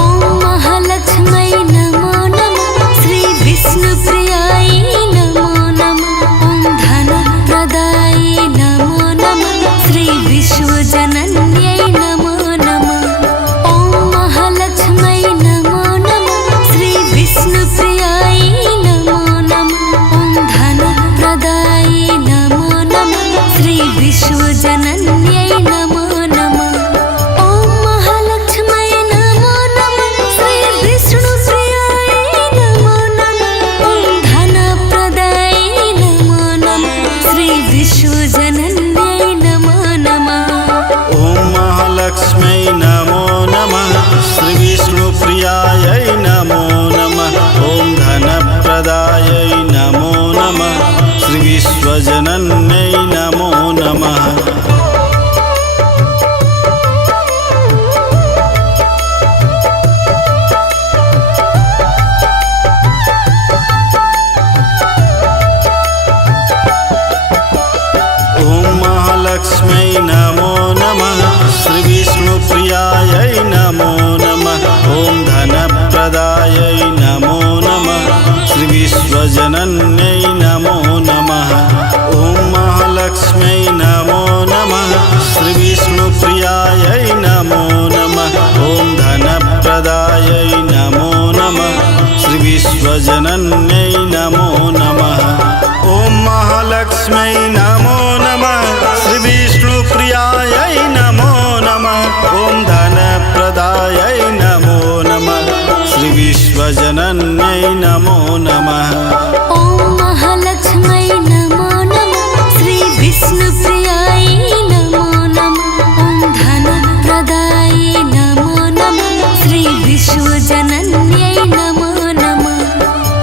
ॐ महालक्ष्म्यै नमो नमः श्री विष्णुप्रियायै नमो नमः ॐ धनप्रदायै नमो नमः श्री विश्वजनन्यै नमो नमः ॐ महालक्ष्म्यै नमो नमः श्री विष्णुप्रियायै नमो नमः ॐ धनप्रदायै नमो नमः श्री विश्वजनन्यै नमो नमः ॐ महालक्ष्म्यै नमो नमः श्री विष्णुप्रियायै नमो नमः ॐ धनप्रदायै नमो नमः श्री विश्वजनन्यै नमो नमः ॐ महालक्ष्म्यै नमो नमः श्रीविष्णुप्रियायै नमो नमः ॐ धनप्रदायै नमो नमः श्रीविश्वजनन्यै नमो नमः ॐ महालक्ष्म्यै नमो नमः श्रीविष्णुप्रियायै नमो नमः ॐ धनप्रदायै नमो नमः श्रीविश्वजनन्यै नमो नमः ॐ महालक्ष्म्यै नमो नमः श्रीविष्णुप्रियायै नमो नमः ॐ धनप्रदायै नमो नमः श्रीविश्वजनन्यै नमो नमः ॐ महालक्ष्म्यै नमो नमः श्रीविष्णुप्रियायै नमो नमः ॐ धनप्रदायै नमो नमः श्रीविश्वजनन्यै नमो नमः ॐ महालक्ष्म्यै नमो नमः श्री विष्णुप्रियायै नमो नमः ॐ धनप्रदायै नमो नमः श्री विश्वजनन्यै नमो नमः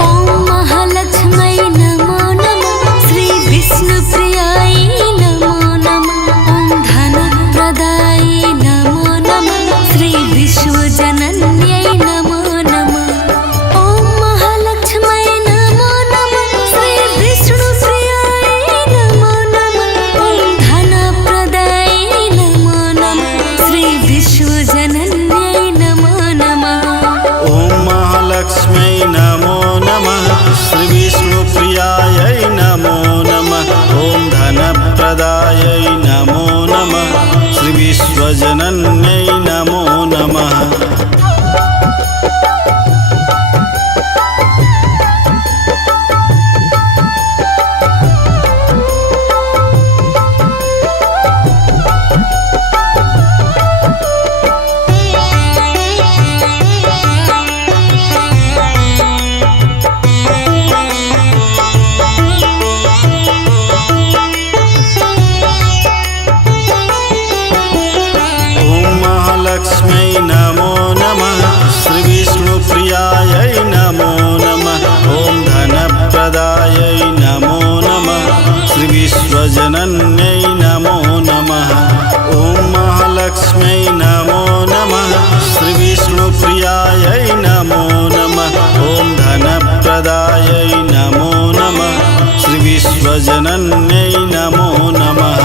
ॐ महालक्ष्म्यै नमो नमः श्री विष्णुप्रियायै नमो नमः ॐ धनप्रदायै नमो नमः श्री विश्वजनन्यै नमो नमः ॐ महालक्ष्म्यै नमो नमः श्री विष्णुप्रियायै धनप्रदायै नमो नमः श्रीविश्वजनन्यै नमो नमः। लक्ष्मै नमो नमः श्रीविष्णुप्रियायै नमो नमः ॐ धनप्रदायै नमो नमः श्रीविश्वजनन्यै नमो नमः। ॐ महालक्ष्मै नमो नमः श्रीविष्णुप्रियायै नमो नमः ॐ धनप्रदायै नमो नमः श्रीविश्वजनन्यै नमो नमः।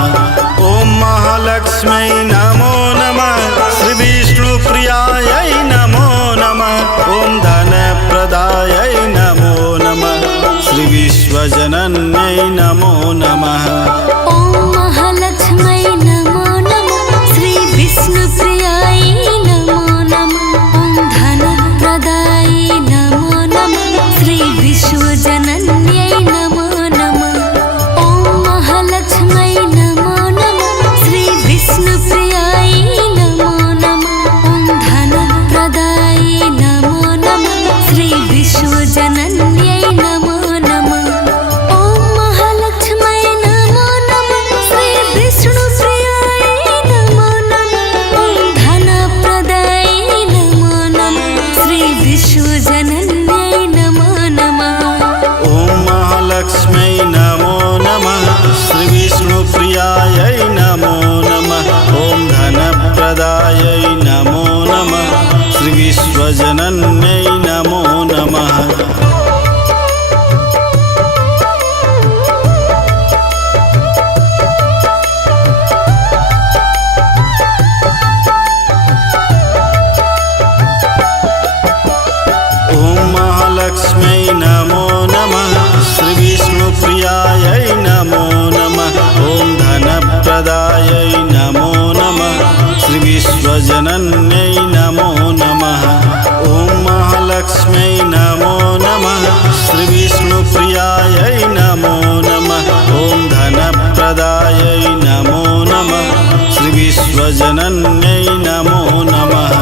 ॐ महालक्ष्मै नमो नमः श्रीविष्णुप्रियायै नमो नमः ॐ धनप्रदायै नमो नमः श्रीविश्वजनन्यै नमो नमः। ॐ महालक्ष्मै नमो नमः श्रीविष्णुप्रियायै नमो नमः ॐ धनप्रदायै नमो नमः श्रीविश्वजनन्यै नमो नमः। ॐ महालक्ष्मै नमो नमः श्रीविष्णुप्रियायै नमो नमः ॐ धनप्रदायै नमो नमः श्रीविश्वजनन्यै नमो नमः। ॐ महालक्ष्मै नमो नमः श्रीविष्णुप्रियायै नमो नमः ॐ धनप्रदायै नमो नमः श्रीविश्वजनन्यै नमो नमः। ॐ महालक्ष्मै नमो नमः श्रीविष्णुप्रियायै नमो नमः ॐ धनप्रदायै नमो नमः श्रीविश्वजनन्यै नमो नमः। ॐ महालक्ष्मै नमो नमः श्रीविष्णुप्रियायै नमो नमः ॐ धनप्रदायै नमो नमः श्रीविश्वजनन्यै नमो नमः। ॐ महालक्ष्मै नमो नमः श्रीविष्णुप्रियायै नमो नमः ॐ धनप्रदायै नमो नमः श्रीविश्वजनन्यै नमो नमः।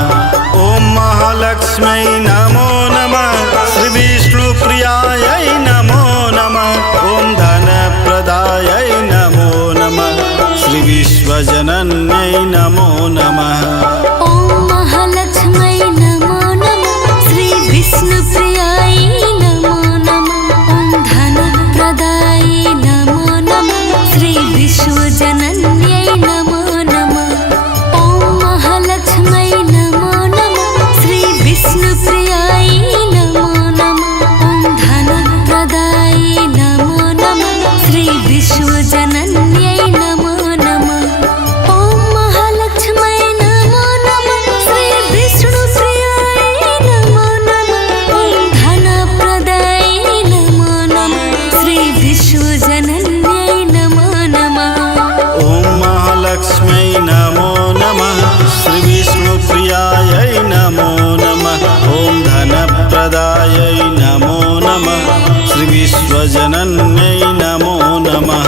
ॐ महालक्ष्मै नमो नमः श्रीविष्णुप्रियायै नमो नमः ॐ धनप्रदायै नमो नमः श्रीविश्वजनन्यै नमो नमः। ॐ महालक्ष्मै नमो नमः श्रीविष्णुप्रियायै नमो नमः ॐ धनप्रदायै नमो नमः श्रीविश्वजनन्यै नमो नमः। ॐ महालक्ष्मै नमो नमः श्रीविष्णुप्रियायै नमो नमः ॐ धनप्रदायै नमो नमः श्रीविश्वजनन्यै नमो नमः। ॐ महालक्ष्मै नमो नमः श्रीविष्णुप्रियायै नमो नमः ॐ धनप्रदायै नमो नमः श्रीविश्वजनन्यै नमो नमः। ॐ महालक्ष्मै नमो नमः श्रीविष्णुप्रियायै नमो नमः ॐ धनप्रदायै नमो नमः श्रीविश्वजनन्यै नमो नमः।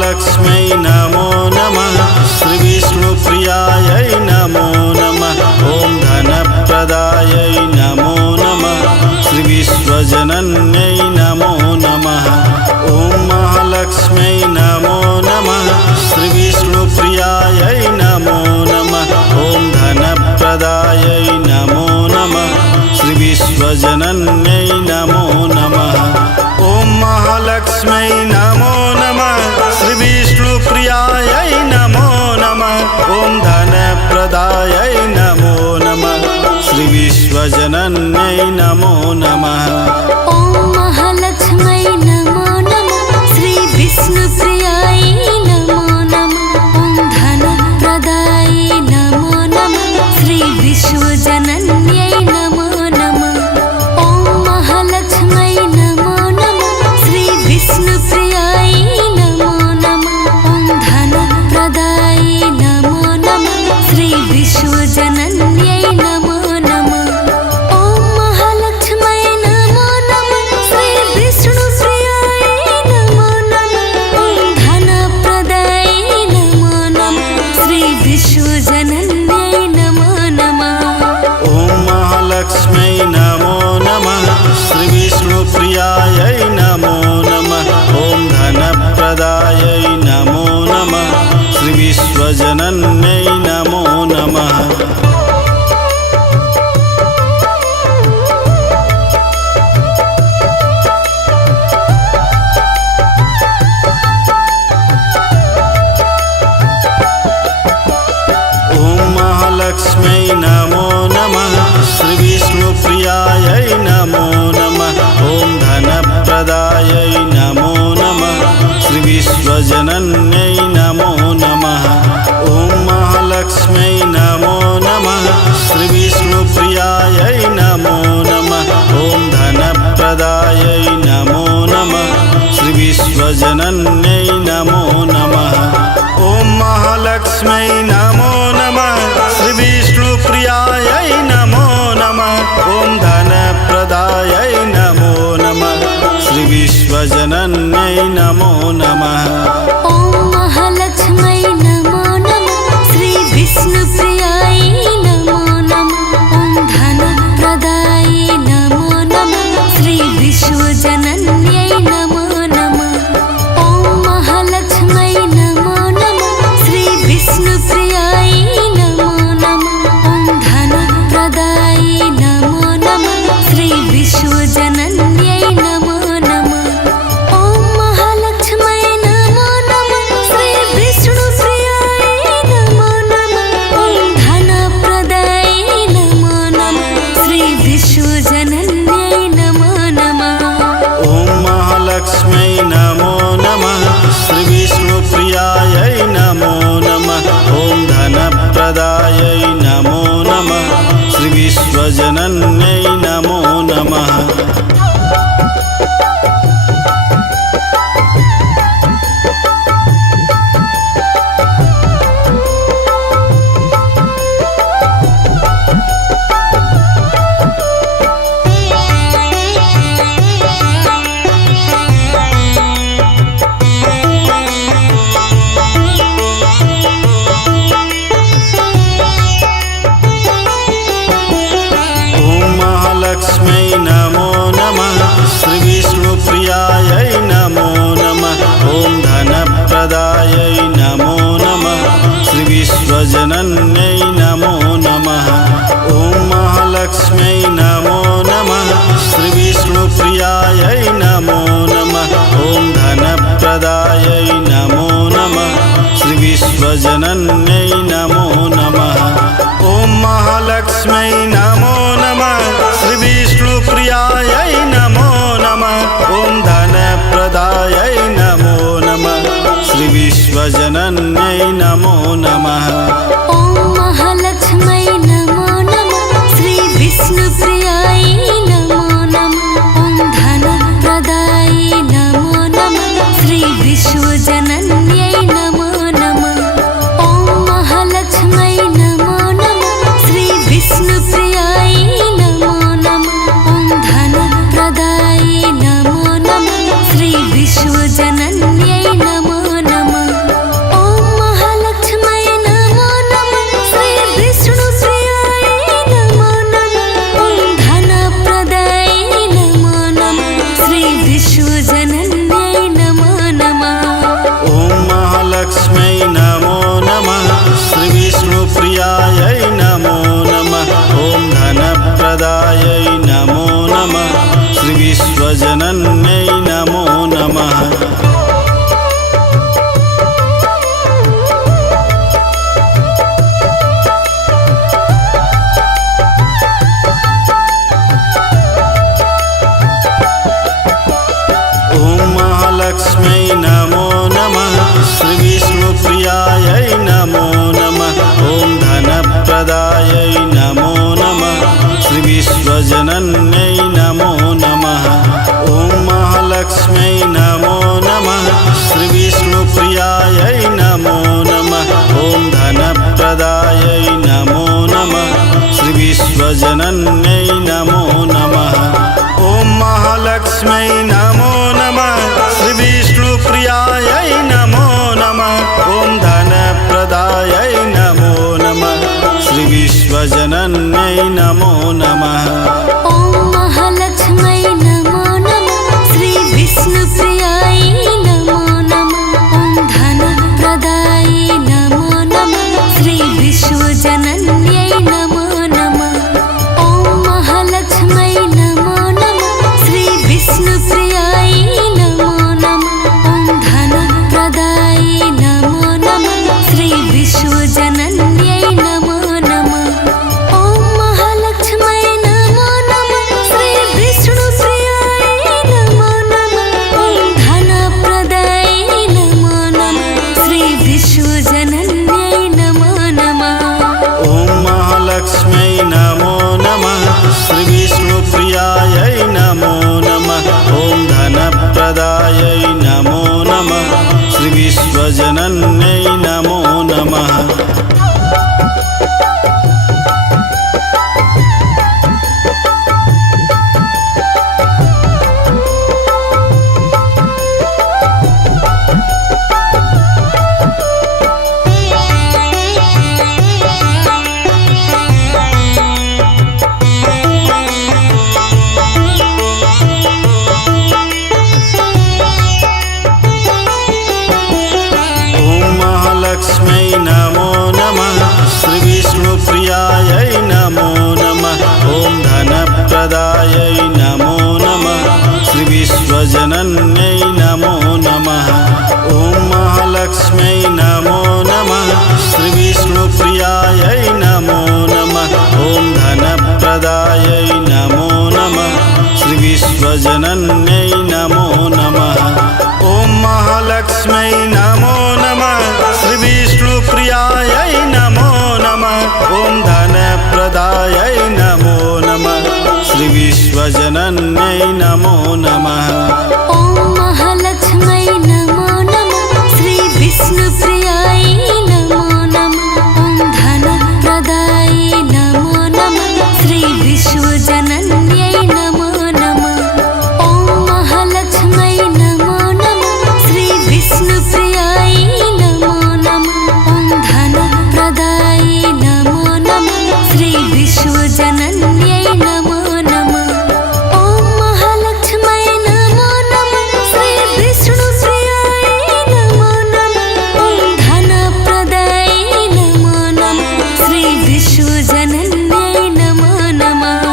लक्ष्मै नमो नमः श्रीविष्णुप्रियायै नमो नमः ॐ धनप्रदायै नमो नमः श्रीविश्वजनन्यै नमो नमः। ॐ महालक्ष्मै नमो नमः श्रीविष्णुप्रियायै नमो नमः ॐ धनप्रदायै नमो नमः श्रीविश्वजनन्यै नमो नमः। ॐ महालक्ष्मै नमो नमः श्रीविष्णुप्रियायै नमो नमः ॐ धनप्रदायै नमो नमः श्रीविश्वजनन्यै नमो नमः ॐ महालक्ष्मै नमो नमः श्रीविष्णुप्रियायै नमो नमः ॐ धनप्रदायै नमो नमः श्रीविश्वजनन्यै नमो नमः ॐ महालक्ष्मै नमो नमः श्रीविष्णुप्रियायै नमो नमः ॐ धनप्रदायै नमो नमः श्रीविश्वजनन्यै नमो नमः ॐ महालक्ष्मै नमो नमः श्रीविष्णुप्रियायै नमो नमः ॐ धनप्रदायै नमो नमः श्रीविश्वजनन्यै नमो नमः ॐ महालक्ष्मै नमो नमः श्रीविष्णुप्रियायै नमो नमः ॐ धनप्रदायै नमो नमः श्रीविश्वजनन्यै नमो नमः महालक्ष्मै नमो नमः श्रीविष्णुप्रियायै नमो नमः ॐ धनप्रदायै नमो नमः श्रीविश्वजनन्यै नमो नमः ॐ महालक्ष्मै नमो नमः श्रीविष्णुप्रियायै नमो नमः ॐ धनप्रदायै नमो नमः श्रीविश्वजनन्यै नमो नमः ॐ महालक्ष्मै नमो नमः श्रीविष्णुप्रियायै नमो नमः ॐ धनप्रदायै नमो नमः श्रीविश्वजनन्यै नमो नमः ॐ महालक्ष्मै नमो नमः श्रीविष्णुप्रियायै नमो नमः ॐ धनप्रदायै नमो नमः श्रीविश्वजनन्यै नमो नमः ॐ महालक्ष्मै नमो नमः श्रीविष्णुप्रियायै नमो नमः ॐ धनप्रदायै नमो नमः श्रीविश्वजनन्यै नमो नमः ॐ महालक्ष्मै नमो नमः श्रीविष्णुप्रियायै नमो नमः ॐ धनप्रदायै नमो नमः श्रीविश्वजनन्यै नमो नमः ॐ महालक्ष्मै नमो नमः श्रीविष्णुप्रियायै नमो नमः ॐ धनप्रदायै नमो नमः श्रीविश्वजनन्यै नमो नमः महालक्ष्मै नमो नमः श्रीविष्णुप्रियायै नमो नमः ॐ धनप्रदायै नमो नमः श्रीविश्वजनन्यै नमो नमः ॐ महालक्ष्मै नमो नमः श्रीविष्णुप्रियायै नमो नमः ॐ धनप्रदायै नमो नमः श्रीविश्वजनन्यै नमो नमः ॐ महालक्ष्मै नमो नमः श्रीविष्णुप्रियायै नमो नमः ॐ धनप्रदायै नमो नमः श्रीविश्वजनन्यै नमो नमः ॐ महालक्ष्मै नमो नमः श्रीविष्णुप्रियायै नमो नमः ॐ धनप्रदायै नमो नमः श्रीविश्वजनन्यै नमो नमः ॐ महालक्ष्मै नमो नमः श्रीविष्णुप्रियायै नमो नमः ॐ धनप्रदायै नमो नमः श्रीविश्वजनन्यै नमो नमः ॐ महालक्ष्मै नमो नमः श्रीविष्णुप्रियायै नमो नमः ॐ धनप्रदायै नमो नमः श्रीविश्वजनन्यै नमो नमः ॐ महालक्ष्मै नमो नमः श्रीविष्णुप्रियायै नमो नमः ॐ धनप्रदायै नमो नमः श्रीविश्वजनन्यै नमो नमः विश्वजनन्यै नमो नमः। ॐ महालक्ष्म्यै नमो नमः। श्रीविष्णुप्रियायै नमो नमः। ॐ धनप्रदायै नमो नमः। श्रीविश्वजनन्यै नमो नमः। ॐ महालक्ष्म्यै नमो नमः। श्रीविष्णुप्रियायै नमो नमः। ॐ धनप्रदायै नमो नमः। श्रीविश्वजनन्यै नमो नमः। ॐ महालक्ष्म्यै नमो नमः। श्रीविष्णुप्रियायै नमो नमः। ॐ धनप्रदायै नमो नमः। श्रीविश्वजनन्यै नमो नमः। ॐ महालक्ष्म्यै नमो नमः। श्रीविष्णुप्रियायै नमो नमः। ॐ धनप्रदायै नमो नमः। श्रीविश्वजनन्यै नमो नमः। ॐ महालक्ष्म्यै नमो नमः। श्रीविष्णुप्रियायै नमो नमः। ॐ धनप्रदायै नमो नमः। श्रीविश्वजनन्यै नमो नमः। ॐ महालक्ष्म्यै नमो नमः। श्रीविष्णुप्रियायै नमो नमः। ॐ धनप्रदायै नमो नमः। श्रीविश्वजनन्यै नमो नमः। लक्ष्म्यै नमो नमः। श्रीविष्णुप्रियायै नमो नमः। ॐ धनप्रदायै नमो नमः। श्रीविश्वजनन्यै नमो नमः। ॐ महालक्ष्म्यै नमो नमः। श्रीविष्णुप्रियायै नमो नमः। ॐ धनप्रदायै नमो नमः। श्रीविश्वजनन्यै नमो नमः। ॐ महालक्ष्म्यै नमो नमः। श्रीविष्णुप्रियायै नमो नमः। ॐ धनप्रदायै नमो नमः। श्रीविश्वजनन्यै नमो नमः। ॐ महालक्ष्म्यै नमो नमः। श्रीविष्णुप्रियायै नमो नमः। ॐ धनप्रदायै नमो नमः। श्रीविश्वजनन्यै नमो नमः। ॐ महालक्ष्म्यै नमो नमः। श्रीविष्णुप्रियायै नमो नमः। ॐ धनप्रदायै नमो नमः। श्रीविश्वजनन्यै नमो नमः। ॐ महालक्ष्म्यै नमो नमः। श्रीविष्णुप्रियायै नमो नमः। ॐ धनप्रदायै नमो नमः। श्रीविश्वजनन्यै नमो नमः।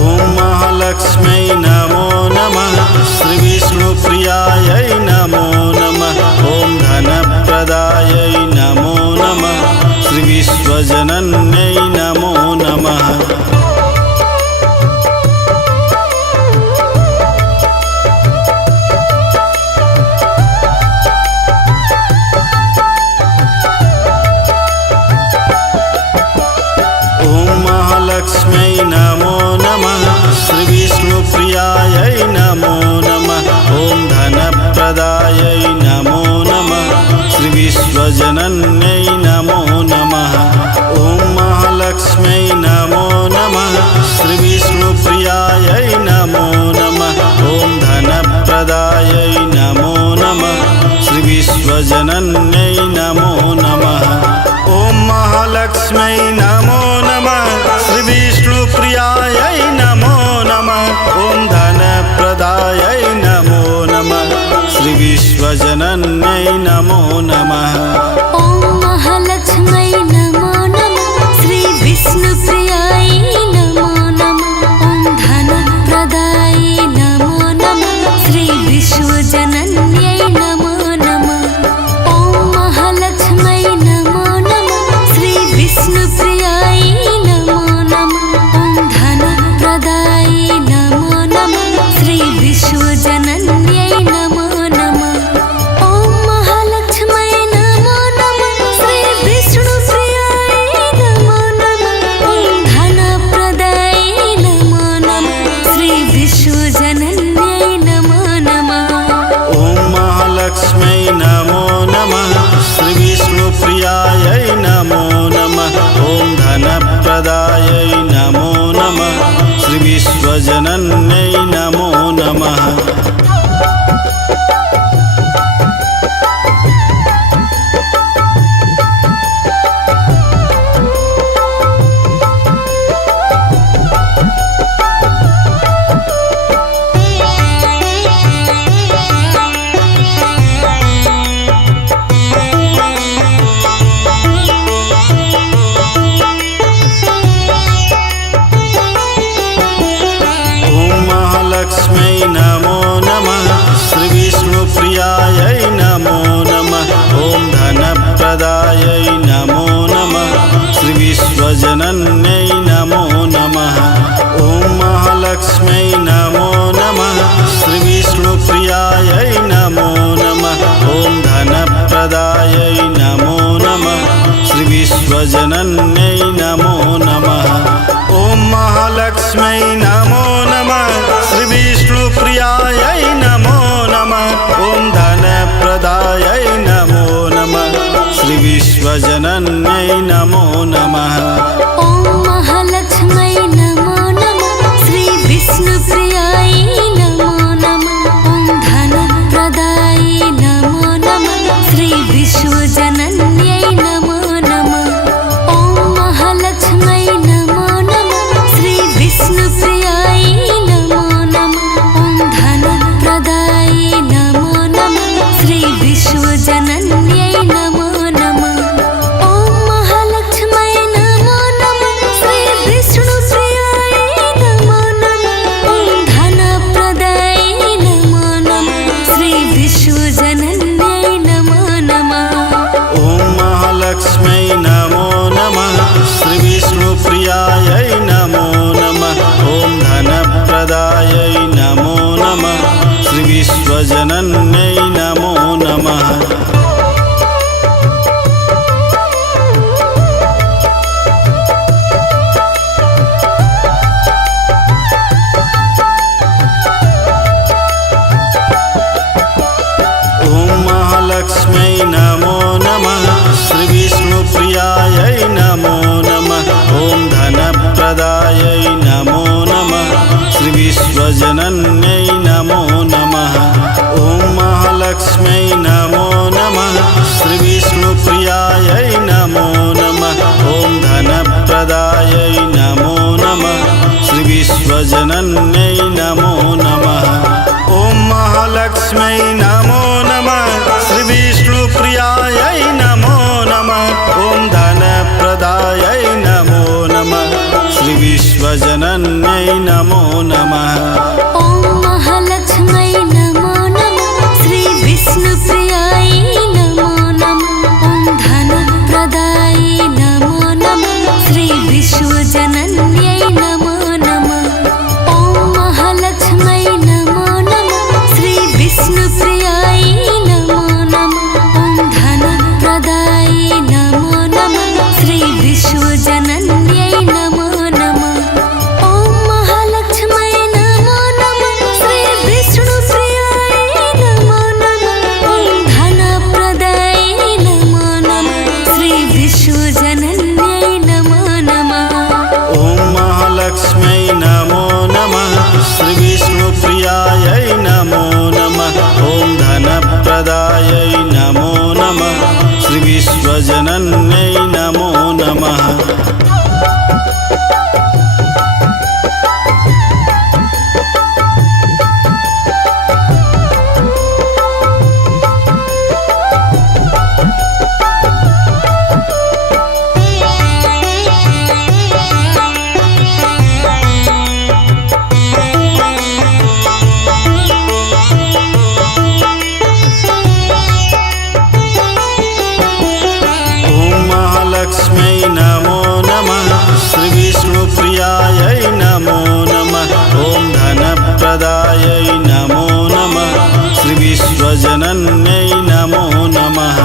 ॐ महालक्ष्म्यै नमो नमः। श्रीविष्णुप्रियायै नमो नमः। ॐ धनप्रदायै नमो नमः। श्रीविश्वजनन्यै नमो नमः। ॐ महालक्ष्म्यै नमो नमः। श्रीविष्णुप्रियायै नमो नमः। ॐ धनप्रदायै नमो नमः। श्रीविश्वजनन्यै नमो नमः। ॐ महालक्ष्म्यै नमो नमः। श्रीविष्णुप्रियायै नमो नमः। ॐ धनप्रदायै नमो नमः। श्रीविश्वजनन्यै नमो नमः। ॐ महालक्ष्म्यै नमो नमः। श्रीविष्णुप्रियायै नमो नमः। ॐ धनप्रदायै नमो नमः। श्रीविश्वजनन्यै नमो नमः। ॐ महालक्ष्म्यै नमो नमः। श्रीविष्णुप्रियायै नमो नमः। ॐ धनप्रदायै नमो नमः। श्रीविश्वजनन्यै नमो नमः। ॐ महालक्ष्म्यै नमो नमः। श्रीविष्णुप्रियायै नमो नमः। ॐ धनप्रदायै नमो नमः। श्रीविश्वजनन्यै नमो नमः। ॐ महालक्ष्म्यै ज्ञानप्रदायै नमो नमः श्रीविश्वजनन्यै नमो नमः। लक्ष्मै नमो नमः श्रीविष्णुप्रियायै नमो नमः ॐ धनप्रदायै नमो नमः श्रीविश्वजनन्यै नमो नमः। ॐ महालक्ष्मै नमो नमः श्रीविष्णुप्रियायै नमो नमः ॐ धनप्रदायै नमो नमः श्रीविश्वजनन्यै नमो नमः। ॐ महालक्ष्मै नमो नमः श्रीविष्णुप्रियायै नमो नमः ॐ धनप्रदायै नमो नमः श्रीविश्वजनन्यै नमो नमः। ॐ महालक्ष्मै नमो नमः श्रीविष्णुप्रियायै नमो नमः ॐ धनप्रदायै नमो नमः श्रीविश्वजनन्यै नमो नमः। ॐ महालक्ष्मै नमो नमः श्रीविष्णुप्रियायै नमो नमः ॐ धनप्रदायै नमो नमः श्रीविश्वजनन्यै नमो नमः। ॐ महालक्ष्मै नमो नमः श्रीविष्णुप्रियायै नमो नमः ॐ धनप्रदायै नमो नमः श्रीविश्वजनन्यै नमो नमः। ॐ महालक्ष्मै नमो नमः श्रीविष्णुप्रियायै नमो नमः ॐ धनप्रदायै नमो नमः श्रीविश्वजनन्यै नमो नमः। ॐ महालक्ष्मै नमो नमः श्रीविष्णुप्रियायै नमो नमः ॐ धनप्रदायै नमो नमः श्रीविश्वजनन्यै नमो नमः। ॐ महालक्ष्मै नमो नमः श्रीविष्णुप्रियायै नमो नमः ॐ धनप्रदायै नमो नमः श्रीविश्वजनन्यै नमो नमः। ॐ महालक्ष्मै नमो नमः श्रीविष्णुप्रियायै नमो नमः ॐ धनप्रदायै नमो नमः श्रीविश्वजनन्यै नमो नमः। ॐ महालक्ष्मै नमो नमः श्रीविष्णुप्रियायै नमो नमः ॐ धनप्रदायै नमो नमः श्रीविश्वजनन्यै नमो नमः। ॐ महालक्ष्मै नमो नमः श्रीविष्णुप्रियायै नमो नमः ॐ धनप्रदायै नमो नमः श्रीविश्वजनन्यै नमो नमः। ॐ महालक्ष्मै नमो नमः श्रीविष्णुप्रियायै नमो नमः ॐ धनप्रदायै नमो नमः श्रीविश्वजनन्यै नमो नमः। ॐ महालक्ष्मै नमो नमः श्रीविष्णुप्रियायै नमो नमः ॐ धनप्रदायै नमो नमः श्रीविश्वजनन्यै नमो नमः। लक्ष्मै नमो नमः श्रीविष्णुप्रियायै नमो नमः ॐ धनप्रदायै नमो नमः श्रीविश्वजनन्यै नमो नमः।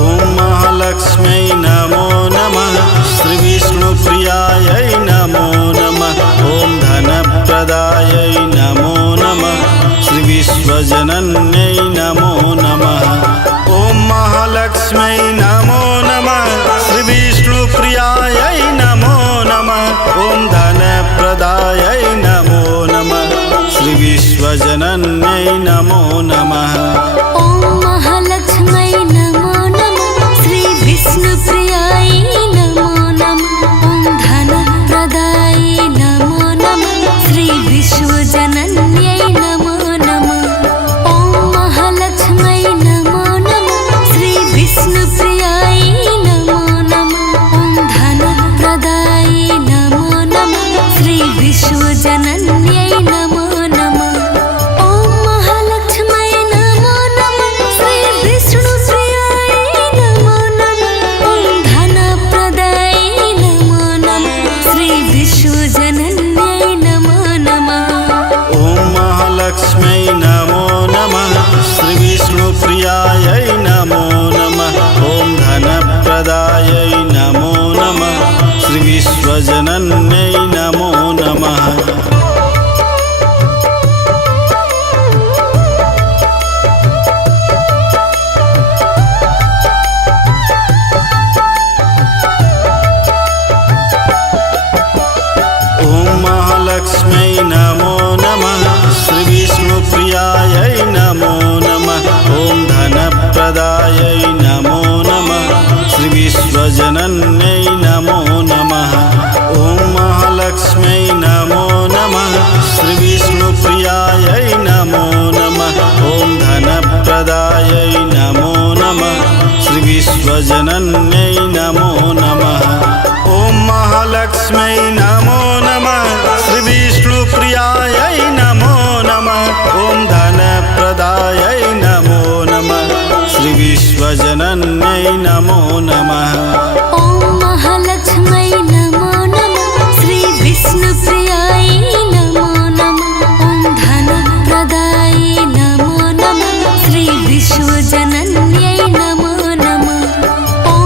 ॐ महालक्ष्मै नमो नमः श्रीविष्णुप्रियायै नमो नमः ॐ धनप्रदायै नमो नमः श्रीविश्वजनन्यै नमो नमः। ॐ महालक्ष्मै नमो नमः श्रीविष्णुप्रियायै नमो नमः विश्वजनन्यै नमो नमः ॐ महालक्ष्मै नमो नमः श्री विष्णुप्रियायै नमो नमः ॐ धनप्रदायै नमो नमः श्री विश्वजनन्यै नमो नमः ॐ महालक्ष्मै नमो नमः श्री विष्णुप्रियायै नमो नमः ॐ धनप्रदायै नमो नमः श्री विश्वजनन्यै नमो नमः ॐ महालक्ष्मै नमो नमः श्री विष्णुप्रियायै नमो नमः ॐ धनप्रदायै नमो नमः श्री विश्वजनन्यै नमो नमः ॐ महालक्ष्म्यै नमो नमः श्री विष्णुप्रियायै नमो नमः ॐ धनप्रदायै नमो नमः श्री विश्वजनन्यै नमो नमः महालक्ष्म्यै नमो नमः श्री विष्णुप्रियायै नमो नमः ॐ धनप्रदायै नमो नमः श्री विश्वजनन्यै नमो नमः ॐ महालक्ष्म्यै नमो नमः श्री विष्णुप्रियायै नमो नमः ॐ धनप्रदायै नमो नमः श्री विश्वजनन्यै नमो नमः ॐ महालक्ष्म्यै नमो नमः श्री विष्णुप्रियायै नमो नमः ॐ धनप्रदायै नमो नमः श्री विश्वजनन्यै नमो नमः ॐ महालक्ष्मै नमो नमः श्री विष्णुप्रियायै नमो नमः ॐ धनप्रदायै नमो नमः श्री विश्वजनन्यै नमो नमः ॐ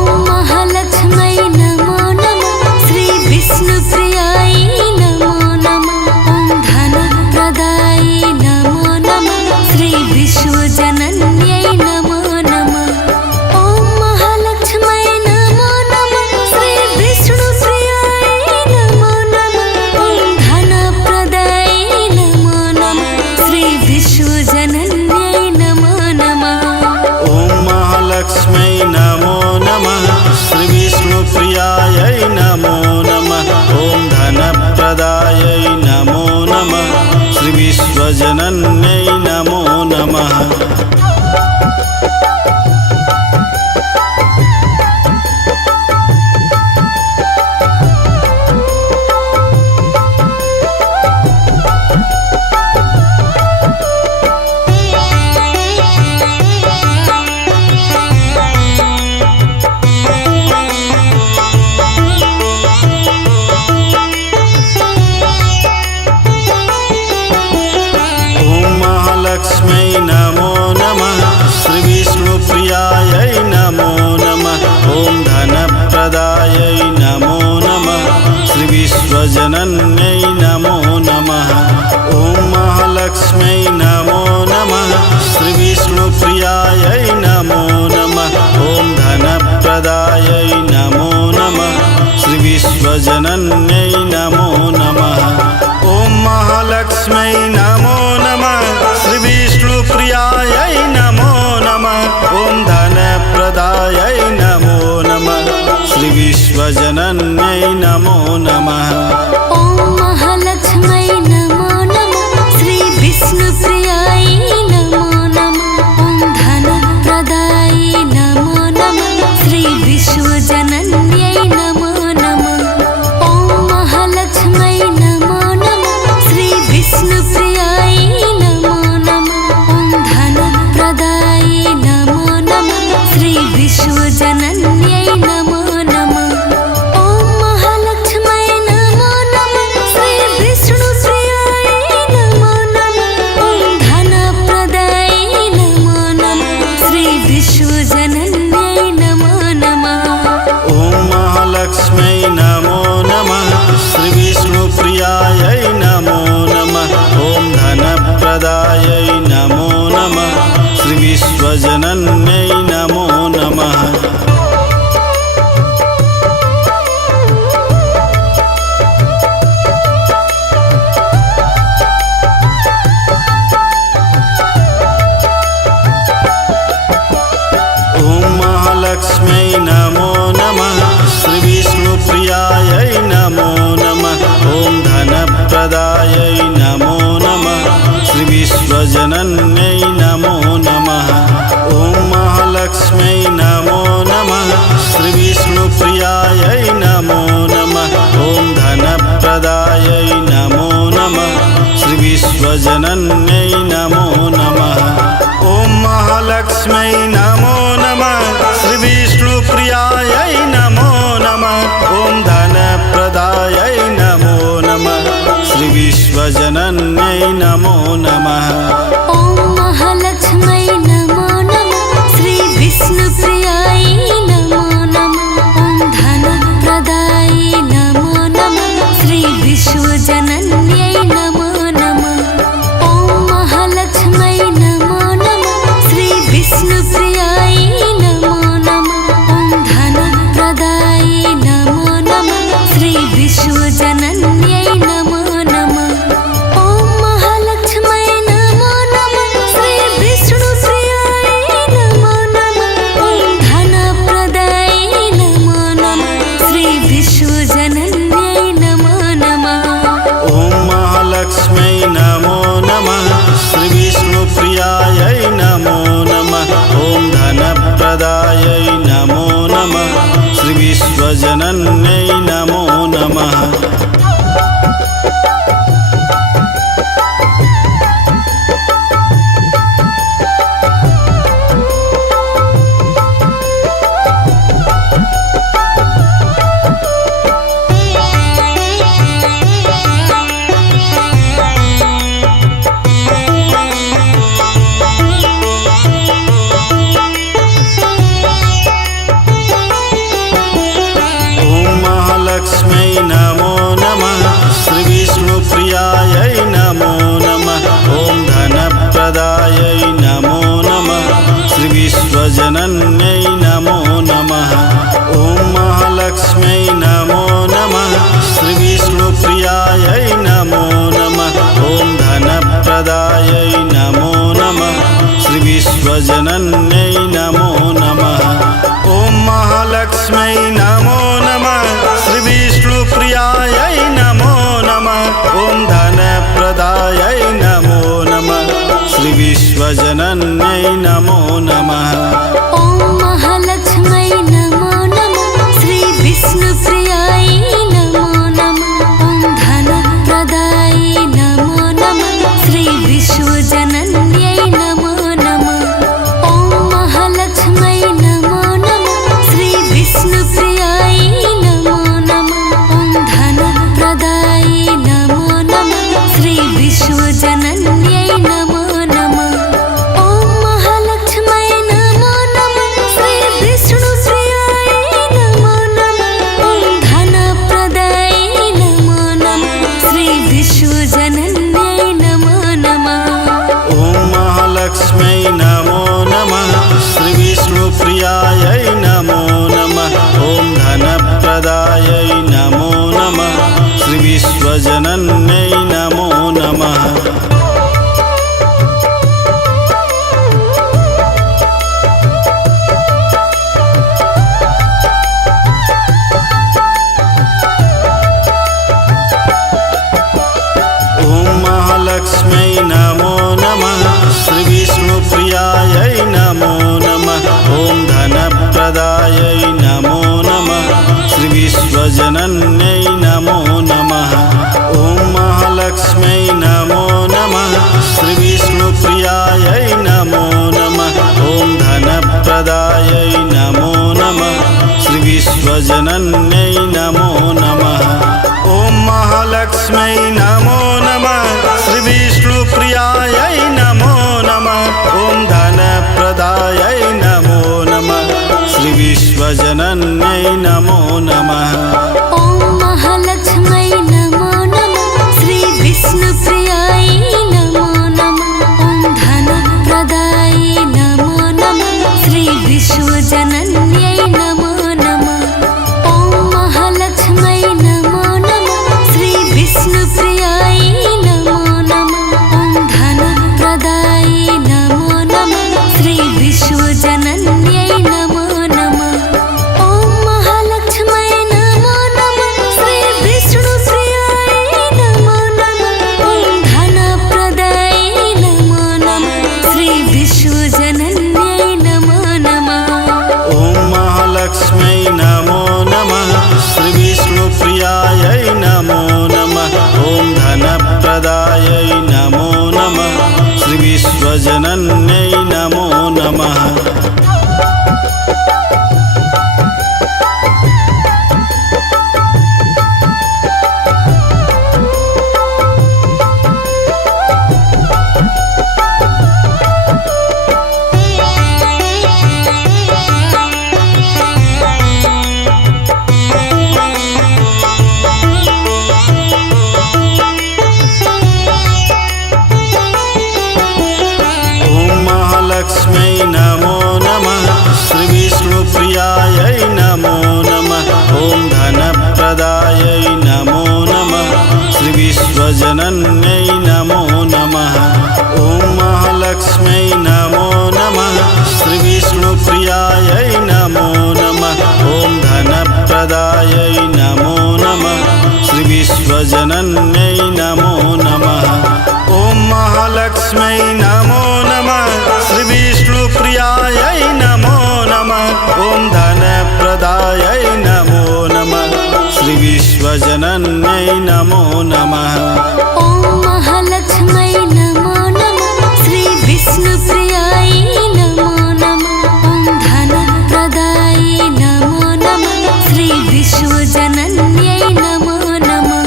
महालक्ष्मै नमो नमः श्री विष्णुप्रियायै नमो नमः ॐ धनप्रदायै नमो नमः श्री विश्वजनन्यै नमो नमः ॐ महालक्ष्मै नमो नमः श्री विष्णुप्रियायै नमो नमः ॐ धनप्रदायै नमो नमः श्री विश्वजनन्यै नमो नमः ॐ महालक्ष्म्यै नमो नमः श्री विष्णुप्रियायै नमो नमः ॐ धनप्रदायै नमो नमः श्री विश्वजनन्यै नमो नमः महालक्ष्म्यै नमो नमः श्री विष्णुप्रियायै नमो नमः ॐ धनप्रदायै नमो नमः श्री विश्वजनन्यै नमो नमः ॐ महालक्ष्म्यै नमो नमः श्री विष्णुप्रियायै नमो नमः ॐ धनप्रदायै नमो नमः श्री विश्वजनन्यै नमो नमः ॐ महालक्ष्म्यै नमो नमः श्री विष्णुप्रियायै नमो नमः ॐ धनप्रदायै नमो नमः श्री विश्वजनन्यै नमो नमः ॐ महालक्ष्मै नमो नमः श्री विष्णुप्रियायै नमो नमः ॐ धनप्रदायै नमो नमः श्री विश्वजनन्यै नमो नमः ॐ महालक्ष्मै नमो नमः श्री विष्णुप्रियायै नमो नमः ॐ धनप्रदायै नमो नमः श्री विश्वजनन्यै नमो नमः ॐ महालक्ष्मै नमो नमः श्री विष्णुप्रियायै नमो नमः ॐ धनप्रदायै नमो नमः श्री विश्वजनन्यै नमो नमः ॐ विश्वजनन्यै नमो नमः। ॐ महालक्ष्म्यै नमो नमः। श्रीविष्णुप्रियायै नमो नमः। ॐ धनप्रदायै नमो नमः। श्रीविश्वजनन्यै नमो नमः। ॐ महालक्ष्म्यै नमो नमः। श्रीविष्णुप्रियायै नमो नमः। ॐ धनप्रदायै नमो नमः। श्रीविश्वजनन्यै नमो नमः। ॐ महालक्ष्म्यै नमो नमः। श्रीविष्णुप्रियायै नमो नमः। ॐ धनप्रदायै नमो नमः। श्रीविश्वजनन्यै नमो नमः। ॐ महालक्ष्म्यै नमो नमः। श्रीविष्णुप्रियायै नमो नमः। ॐ धनप्रदायै नमो नमः। श्रीविश्वजनन्यै नमो नमः। ॐ महालक्ष्म्यै नमो नमः। श्रीविष्णुप्रियायै नमो नमः। ॐ धनप्रदायै नमो नमः। श्रीविश्वजनन्यै नमो नमः। ॐ महालक्ष्म्यै नमो नमः। श्रीविष्णुप्रियायै नमो नमः। ॐ धनप्रदायै नमो नमः। श्रीविश्वजनन्यै नमो नमः। लक्ष्म्यै नमो नमः। श्रीविष्णुप्रियायै नमो नमः। ॐ धनप्रदायै नमो नमः। श्रीविश्वजनन्यै नमो नमः। ॐ महालक्ष्म्यै नमो नमः। श्रीविष्णुप्रियायै नमो नमः। ॐ धनप्रदायै नमो नमः। श्रीविश्वजनन्यै नमो नमः। ॐ महालक्ष्म्यै नमो नमः। श्रीविष्णुप्रियायै नमो नमः। ॐ धनप्रदायै नमो नमः। श्रीविश्वजनन्यै नमो नमः। ॐ महालक्ष्म्यै नमो नमः। श्रीविष्णुप्रियायै नमो नमः। ॐ धनप्रदायै नमो नमः। श्रीविश्वजनन्यै नमो नमः। ॐ महालक्ष्म्यै नमो नमः। श्रीविष्णुप्रियायै नमो नमः। ॐ धनप्रदायै नमो नमः। श्रीविश्वजनन्यै नमो नमः। ॐ महालक्ष्म्यै नमो नमः। श्रीविष्णुप्रियायै नमो नमः। ॐ धनप्रदायै नमो नमः। श्रीविश्वजनन्यै नमो नमः। ॐ महालक्ष्म्यै नमो नमः। श्रीविष्णुप्रियायै नमो नमः। ॐ धनप्रदायै नमो नमः। श्रीविश्वजनन्यै नमो नमः। ॐ महालक्ष्म्यै नमो नमः। श्रीविष्णुप्रियायै नमो नमः। ॐ धनप्रदायै नमो नमः। श्रीविश्वजनन्यै नमो नमः। ॐ महालक्ष्म्यै नमो नमः। श्रीविष्णुप्रियायै नमो नमः। ॐ धनप्रदायै नमो नमः। श्रीविश्वजनन्यै नमो नमः। ॐ महालक्ष्म्यै नमो नमः। श्रीविष्णुप्रियायै नमो नमः। ॐ धनप्रदायै नमो नमः। श्रीविश्वजनन्यै नमो नमः। ॐ महालक्ष्म्यै नमो नमः। श्रीविष्णुप्रियायै नमो नमः। ॐ धनप्रदायै नमो नमः। श्रीविश्वजनन्यै नमो नमः। ॐ महालक्ष्म्यै नमो नमः। श्रीविष्णुप्रियायै नमो नमः। ॐ धनप्रदायै नमो नमः। श्रीविश्वजनन्यै नमो नमः। ॐ महालक्ष्म्यै नमो धनप्रदायै नमो नमः श्रीविश्वजनन्यै नमो नमः ॐ महालक्ष्म्यै नमो नमः श्रीविष्णुप्रियायै नमो नमः ॐ धनप्रदायै नमो नमः श्रीविश्वजनन्यै नमो नमः ॐ महालक्ष्म्यै नमो नमः श्रीविष्णुप्रियायै नमो नमः ॐ धनप्रदायै नमो नमः श्रीविश्वजनन्यै नमो नमः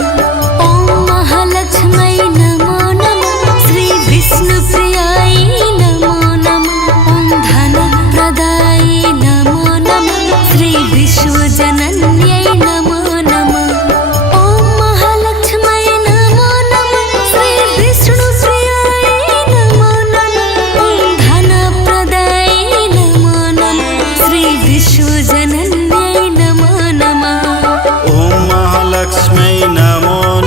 ॐ महालक्ष्म्यै नमो नमः श्रीविष्णुप्रियायै नमो नमः ॐ धनप्रदायै नमो नमः श्रीविश्वजनन्यै नमो नमः ॐ महालक्ष्म्यै नमो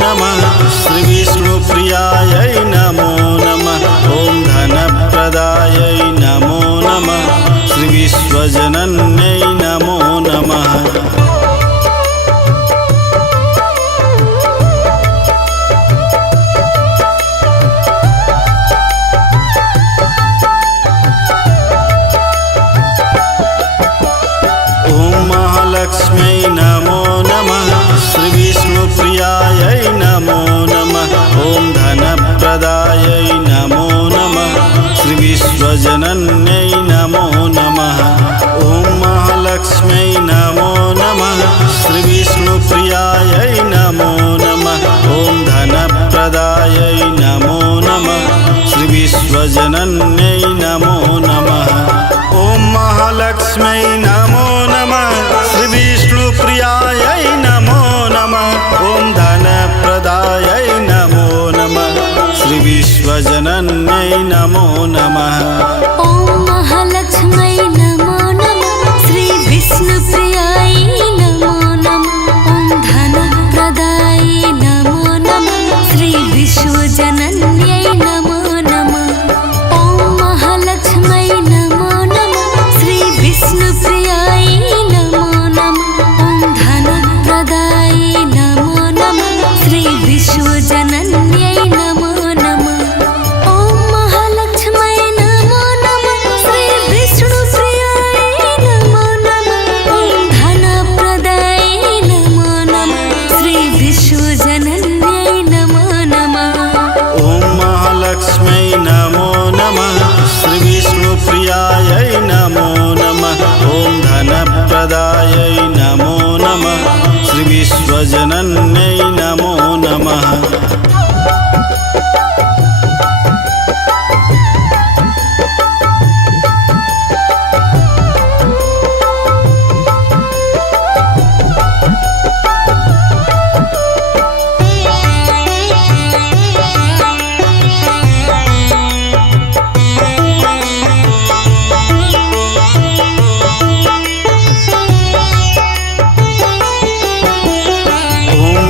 नमः श्रीविष्णुप्रियायै नमो नमः ॐ धनप्रदायै नमो नमः श्रीविश्वजनन्यै नमो नमः ॐ महालक्ष्म्यै नमो नमः श्रीविष्णुप्रियायै नमो नमः ॐ धनप्रदायै नमो नमः श्रीविश्वजनन्यै नमो नमः ॐ महालक्ष्म्यै नमो नमः श्रीविष्णुप्रियायै नमो नमः ॐ धनप्रदायै नमो नमः श्रीविश्वजनन्यै नमो नमः ॐ महालक्ष्म्यै नमो नमः श्रीविष्णुप्रियायै नमो नमः ॐ धनप्रदायै नमो नमः श्रीविश्वजनन्यै नमो नमः ॐ महालक्ष्म्यै नमो नमः श्रीविष्णुप्रियायै नमो नमः ॐ धनप्रदायै नमो नमः श्रीविश्वजनन्यै नमो नमः ॐ महालक्ष्म्यै नमो नमः श्रीविष्णुप्रियायै नमो नमः ॐ धनप्रदायै नमो नमः श्रीविश्वजनन्यै नमो नमः ॐ महालक्ष्म्यै नमो नमः श्रीविष्णुप्रियायै नमो नमः ॐ धनप्रदायै नमो नमः श्रीविश्वजनन्यै नमो नमः ॐ महालक्ष्म्यै नमो नमः श्रीविष्णुप्रियायै नमो नमः ॐ धनप्रदायै नमो नमः श्रीविश्वजनन्यै नमो नमः ॐ महालक्ष्म्यै नमो नमः श्रीविष्णुप्रियायै नमो नमः ॐ धनप्रदायै नमो नमः श्रीविश्वजनन्यै नमो नमः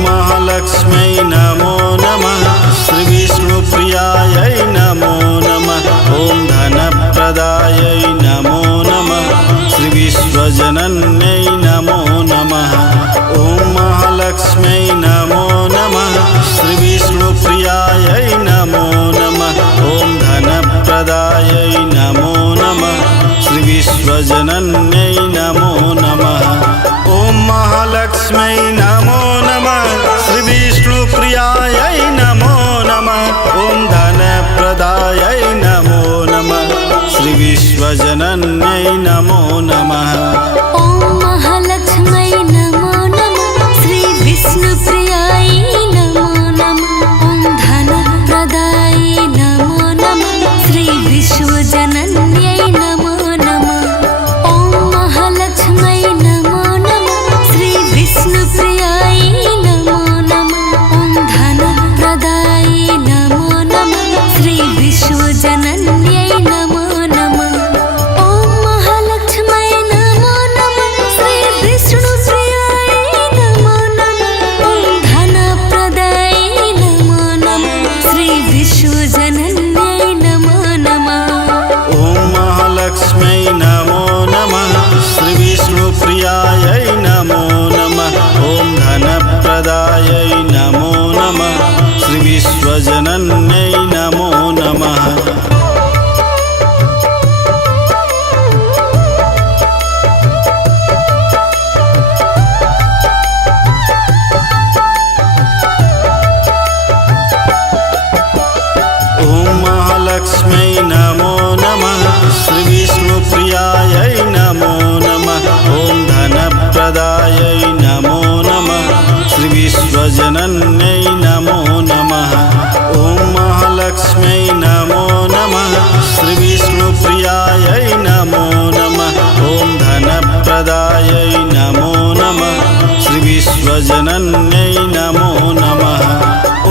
महालक्ष्म्यै नमो नमः श्रीविष्णुप्रियायै नमो नमः ॐ धनप्रदायै नमो नमः श्रीविश्वजनन्यै नमो नमः ॐ महालक्ष्म्यै नमो नमः श्रीविष्णुप्रियायै नमो नमः ॐ धनप्रदायै नमो नमः श्रीविश्वजनन्यै नमो नमः ॐ महालक्ष्म्यै नमो नमः श्रीविष्णुप्रियायै नमो नमः ॐ धनप्रदायै नमो नमः श्रीविश्वजनन्यै नमो नमः ॐ महालक्ष्म्यै नमो नमः श्रीविष्णुप्रियायै नमो नमः ॐ धनप्रदायै नमो नमः श्रीविश्वजनन्यै नमो नमः ॐ महालक्ष्म्यै नमो नमः श्रीविष्णुप्रियायै नमो नमः ॐ धनप्रदायै नमो नमः श्रीविश्वजनन्यै नमो नमः ॐ ज्ञानप्रदायै नमो नमः श्रीविश्वजनन्यै नमो नमः। लक्ष्मै नमो नमः श्रीविष्णुप्रियायै नमो नमः ॐ धनप्रदायै नमो नमः श्रीविश्वजनन्यै नमो नमः। ॐ महालक्ष्मै नमो नमः श्रीविष्णुप्रियायै नमो नमः ॐ धनप्रदायै नमो नमः श्रीविश्वजनन्यै नमो नमः।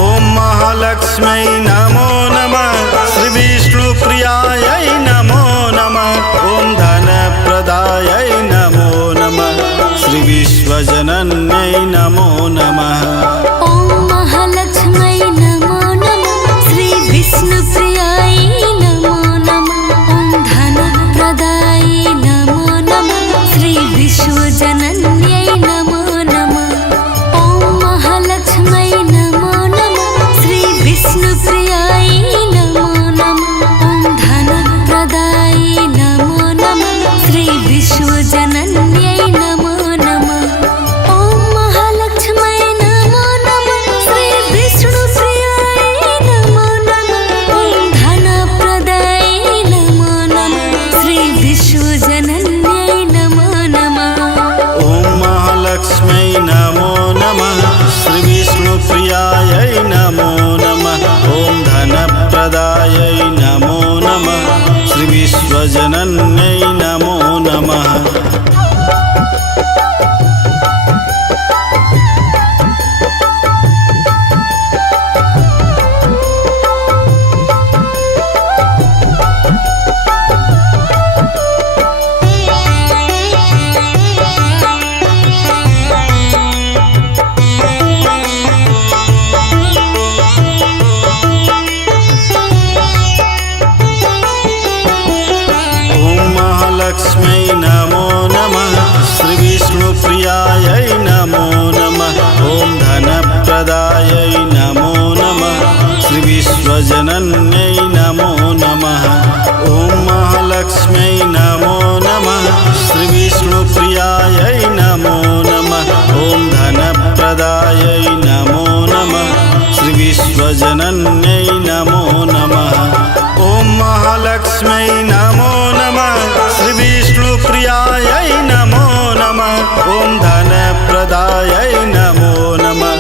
ॐ महालक्ष्मै नमो नमः श्रीविष्णुप्रियायै नमो नमः ॐ धनप्रदायै नमो नमः श्रीविश्वजनन्यै नमो नमः। ॐ महालक्ष्मै नमो नमः श्रीविष्णुप्रियायै नमो नमः ॐ धनप्रदायै नमो नमः श्रीविश्वजनन्यै नमो नमः। ॐ महालक्ष्मै नमो नमः श्रीविष्णुप्रियायै नमो नमः ॐ धनप्रदायै नमो नमः श्रीविश्वजनन्यै नमो नमः। ॐ महालक्ष्मै नमो नमः श्रीविष्णुप्रियायै नमो नमः ॐ धनप्रदायै नमो नमः श्रीविश्वजनन्यै नमो नमः। ॐ महालक्ष्मै नमो नमः श्रीविष्णुप्रियायै नमो नमः ॐ धनप्रदायै नमो नमः श्रीविश्वजनन्यै नमो नमः। लक्ष्मै नमो नमः श्रीविष्णुप्रियायै नमो नमः ॐ धनप्रदायै नमो नमः श्रीविश्वजनन्यै नमो नमः। ॐ महालक्ष्मै नमो नमः श्रीविष्णुप्रियायै नमो नमः ॐ धनप्रदायै नमो नमः श्रीविश्वजनन्यै नमो नमः। ॐ महालक्ष्मै नमो नमः श्रीविष्णुप्रियायै नमो नमः ॐ धनप्रदायै नमो नमः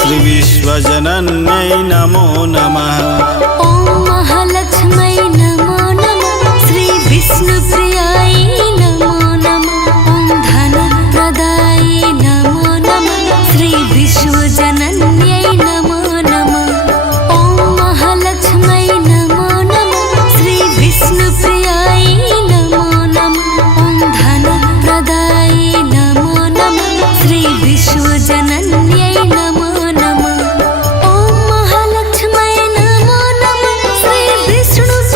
श्रीविश्वजनन्यै नमो नमः। ॐ महालक्ष्मै नमो नमः श्रीविष्णुप्रियायै नमो नमः ॐ धनप्रदायै नमो नमः श्रीविश्वजनन्यै नमो नमः। ॐ महालक्ष्मै नमो नमः श्रीविष्णुप्रियायै नमो नमः ॐ धनप्रदायै नमो नमः श्रीविश्वजनन्यै नमो नमः। ॐ महालक्ष्मै नमो नमः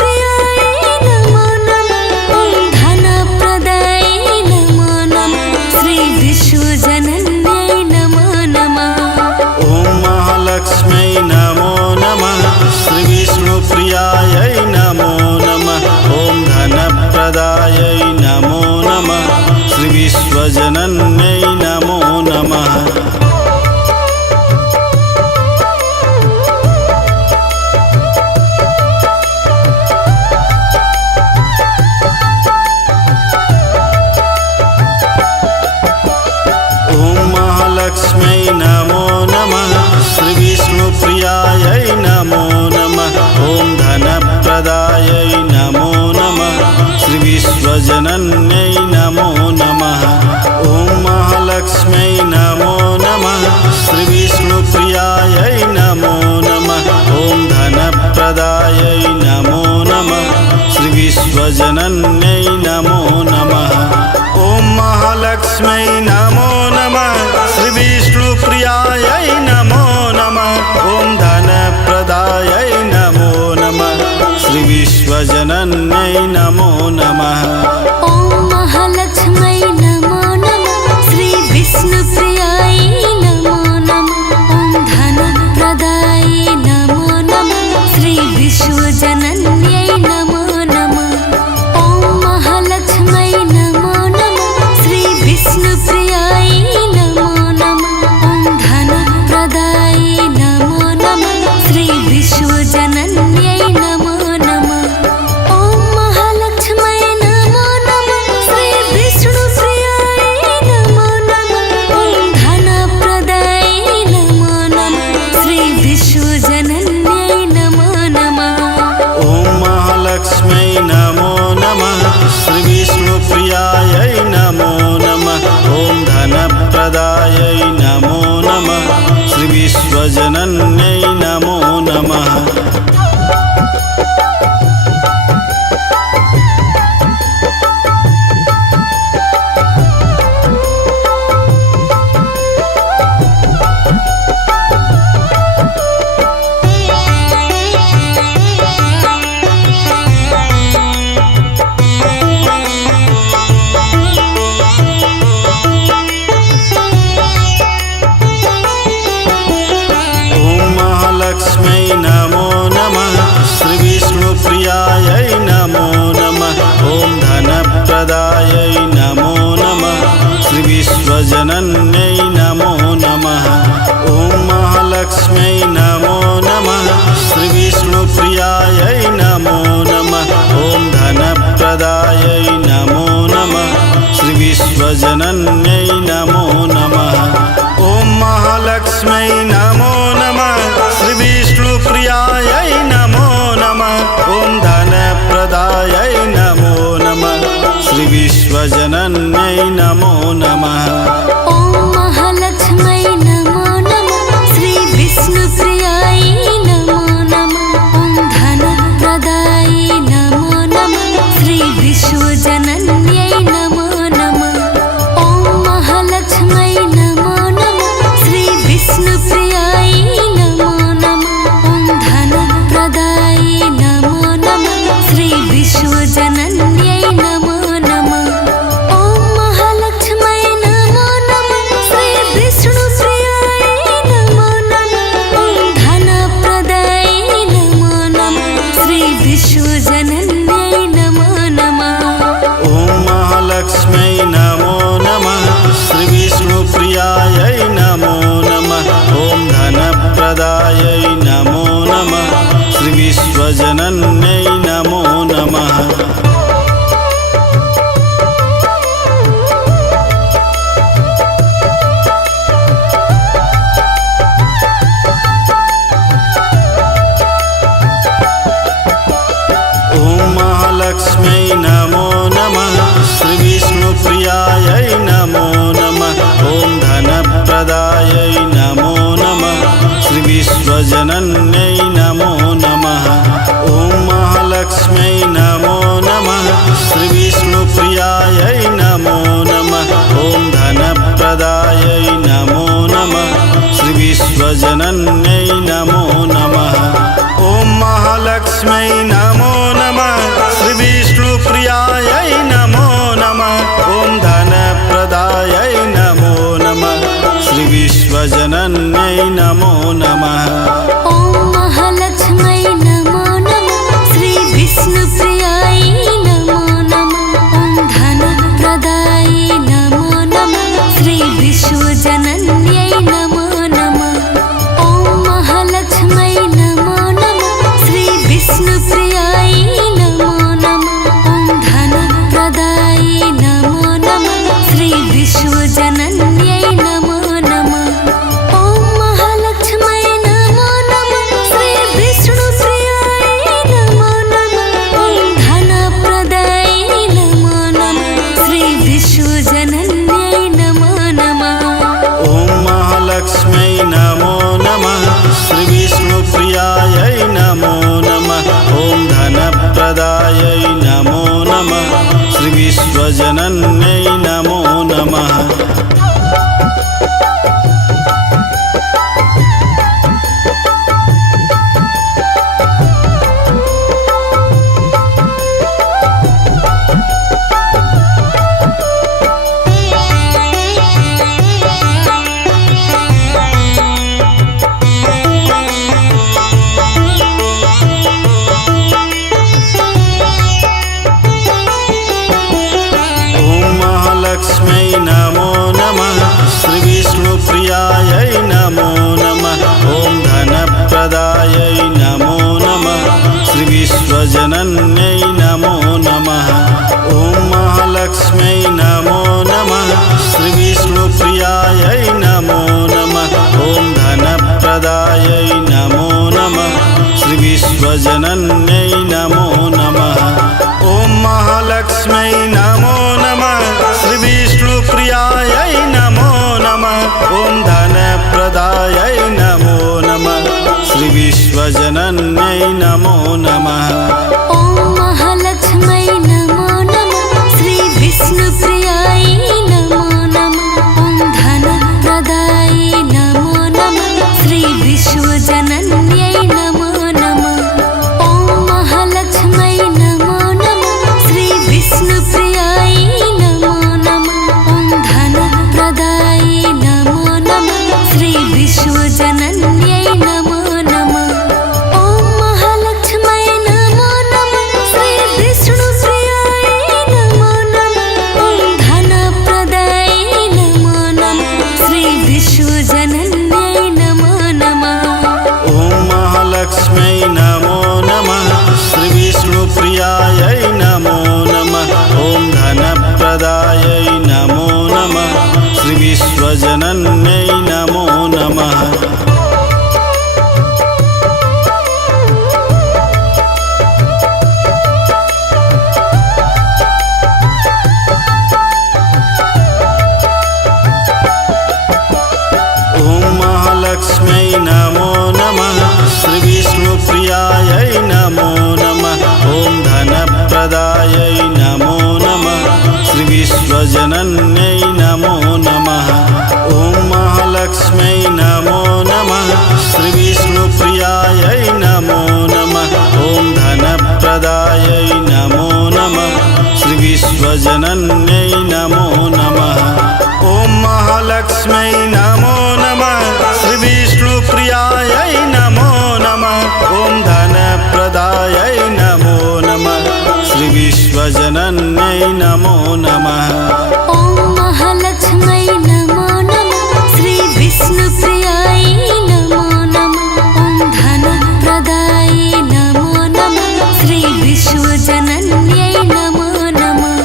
श्रीविष्णुप्रियायै नमो नमः ॐ धनप्रदायै नमो नमः श्रीविश्वजनन्यै नमो नमः। ॐ महालक्ष्मै नमो नमः श्रीविष्णुप्रियायै नमो नमः ॐ धनप्रदायै नमो नमः श्रीविश्वजनन्यै नमो नमः। ॐ महालक्ष्मै नमो नमः श्रीविष्णुप्रियायै नमो नमः ॐ धनप्रदायै नमो नमः श्रीविश्वजनन्यै नमो नमः। ॐ महालक्ष्मै नमो नमः श्रीविष्णुप्रियायै नमो नमः ॐ धनप्रदायै नमो नमः श्रीविश्वजनन्यै नमो नमः। ॐ महालक्ष्मै नमो नमः श्रीविष्णुप्रियायै नमो नमः ॐ धनप्रदायै नमो नमः श्रीविश्वजनन्यै नमो नमः। ॐ महालक्ष्मै नमो नमः श्रीविष्णुप्रियायै नमो नमः नमो नमः श्रीविश्वजनन्यै नमो नमः। लक्ष्मै नमो नमः श्रीविष्णुप्रियायै नमो नमः ॐ धनप्रदायै नमो नमः श्रीविश्वजनन्यै नमो नमः। ॐ महालक्ष्मै नमो नमः श्रीविष्णुप्रियायै नमो नमः ॐ धनप्रदायै नमो नमः श्रीविश्वजनन्यै नमो नमः। ॐ महालक्ष्मै नमो नमः श्रीविष्णुप्रियायै नमो नमः ॐ धनप्रदायै नमो नमः श्रीविश्वजनन्यै नमो नमः। ॐ महालक्ष्मै नमो नमः श्रीविष्णुप्रियायै नमो नमः ॐ धनप्रदायै नमो नमः श्रीविश्वजनन्यै नमो नमः। ॐ महालक्ष्मै नमो नमः श्रीविष्णुप्रियायै नमो नमः ॐ धनप्रदायै नमो नमः श्रीविश्वजनन्यै नमो नमः। ॐ महालक्ष्मै नमो नमः श्रीविष्णुप्रियायै नमो नमः ॐ धनप्रदायै नमो नमः श्रीविश्वजनन्यै नमो नमः। ॐ महालक्ष्मै नमो नमः श्रीविष्णुप्रियायै नमो नमः ॐ धनप्रदायै नमो नमः श्रीविश्वजनन्यै नमो नमः। ॐ महालक्ष्मै नमो नमः श्रीविष्णुप्रियायै नमो नमः ॐ धनप्रदायै नमो नमः श्रीविश्वजनन्यै नमो नमः। ॐ महालक्ष्मै नमो नमः श्रीविष्णुप्रियायै नमो नमः ॐ धनप्रदायै नमो नमः श्रीविश्वजनन्यै नमो नमः। ॐ महालक्ष्मै नमो नमः श्रीविष्णुप्रियायै नमो नमः ॐ धनप्रदायै नमो नमः श्रीविश्वजनन्यै नमो नमः। ॐ महालक्ष्मै नमो नमः श्रीविष्णुप्रियायै नमो नमः ॐ धनप्रदायै नमो नमः श्रीविश्वजनन्यै नमो नमः। ॐ महालक्ष्मै नमो नमः श्रीविष्णुप्रियायै नमो नमः ॐ धनप्रदायै नमो नमः श्रीविश्वजनन्यै नमो नमः। ॐ महालक्ष्मै नमो नमः श्रीविष्णुप्रियायै नमो नमः ॐ धनप्रदायै नमो नमः श्रीविश्वजनन्यै नमो नमः। ॐ महालक्ष्मै नमो नमः श्रीविष्णुप्रियायै नमो नमः ॐ धनप्रदायै नमो नमः श्रीविश्वजनन्यै नमो नमः। लक्ष्मै नमो नमः श्रीविष्णुप्रियायै नमो नमः ॐ धनप्रदायै नमो नमः श्रीविश्वजनन्यै नमो नमः। ॐ महालक्ष्मै नमो नमः श्रीविष्णुप्रियायै नमो नमः ॐ धनप्रदायै नमो नमः श्रीविश्वजनन्यै नमो नमः। ॐ महालक्ष्मै नमो नमः श्रीविष्णुप्रियायै नमो नमः ॐ श्रीविश्वजनन्यै नमो नमः। ॐ महालक्ष्मै नमो नमः। श्रीविष्णुप्रियायै नमो नमः। ॐ धनप्रदायै नमो नमः। श्रीविश्वजनन्यै नमो नमः। ॐ महालक्ष्मै नमो नमः। श्रीविष्णुप्रियायै नमो नमः। ॐ धनप्रदायै नमो नमः। श्रीविश्वजनन्यै नमो नमः। ॐ महालक्ष्मै नमो नमः। श्रीविष्णुप्रियायै नमो नमः। ॐ धनप्रदायै नमो नमः। श्रीविश्वजनन्यै नमो नमः। ॐ महालक्ष्मै नमो नमः। श्रीविष्णुप्रियायै नमो नमः। ॐ धनप्रदायै नमो नमः। श्रीविश्वजनन्यै नमो नमः। ॐ महालक्ष्मै नमो नमः। श्रीविष्णुप्रियायै नमो नमः। ॐ धनप्रदायै नमो नमः। श्रीविश्वजनन्यै नमो नमः। ॐ महालक्ष्मै नमो नमः। श्रीविष्णुप्रियायै नमो नमः। ॐ धनप्रदायै नमो नमः। श्रीविश्वजनन्यै नमो नमः। ॐ महालक्ष्मै नमो नमः। श्रीविष्णुप्रियायै नमो नमः। ॐ धनप्रदायै नमो नमः। श्रीविश्वजनन्यै नमो नमः। ॐ महालक्ष्मै नमो नमः। श्रीविष्णुप्रियायै नमो नमः। ॐ धनप्रदायै नमो नमः। श्रीविश्वजनन्यै नमो नमः।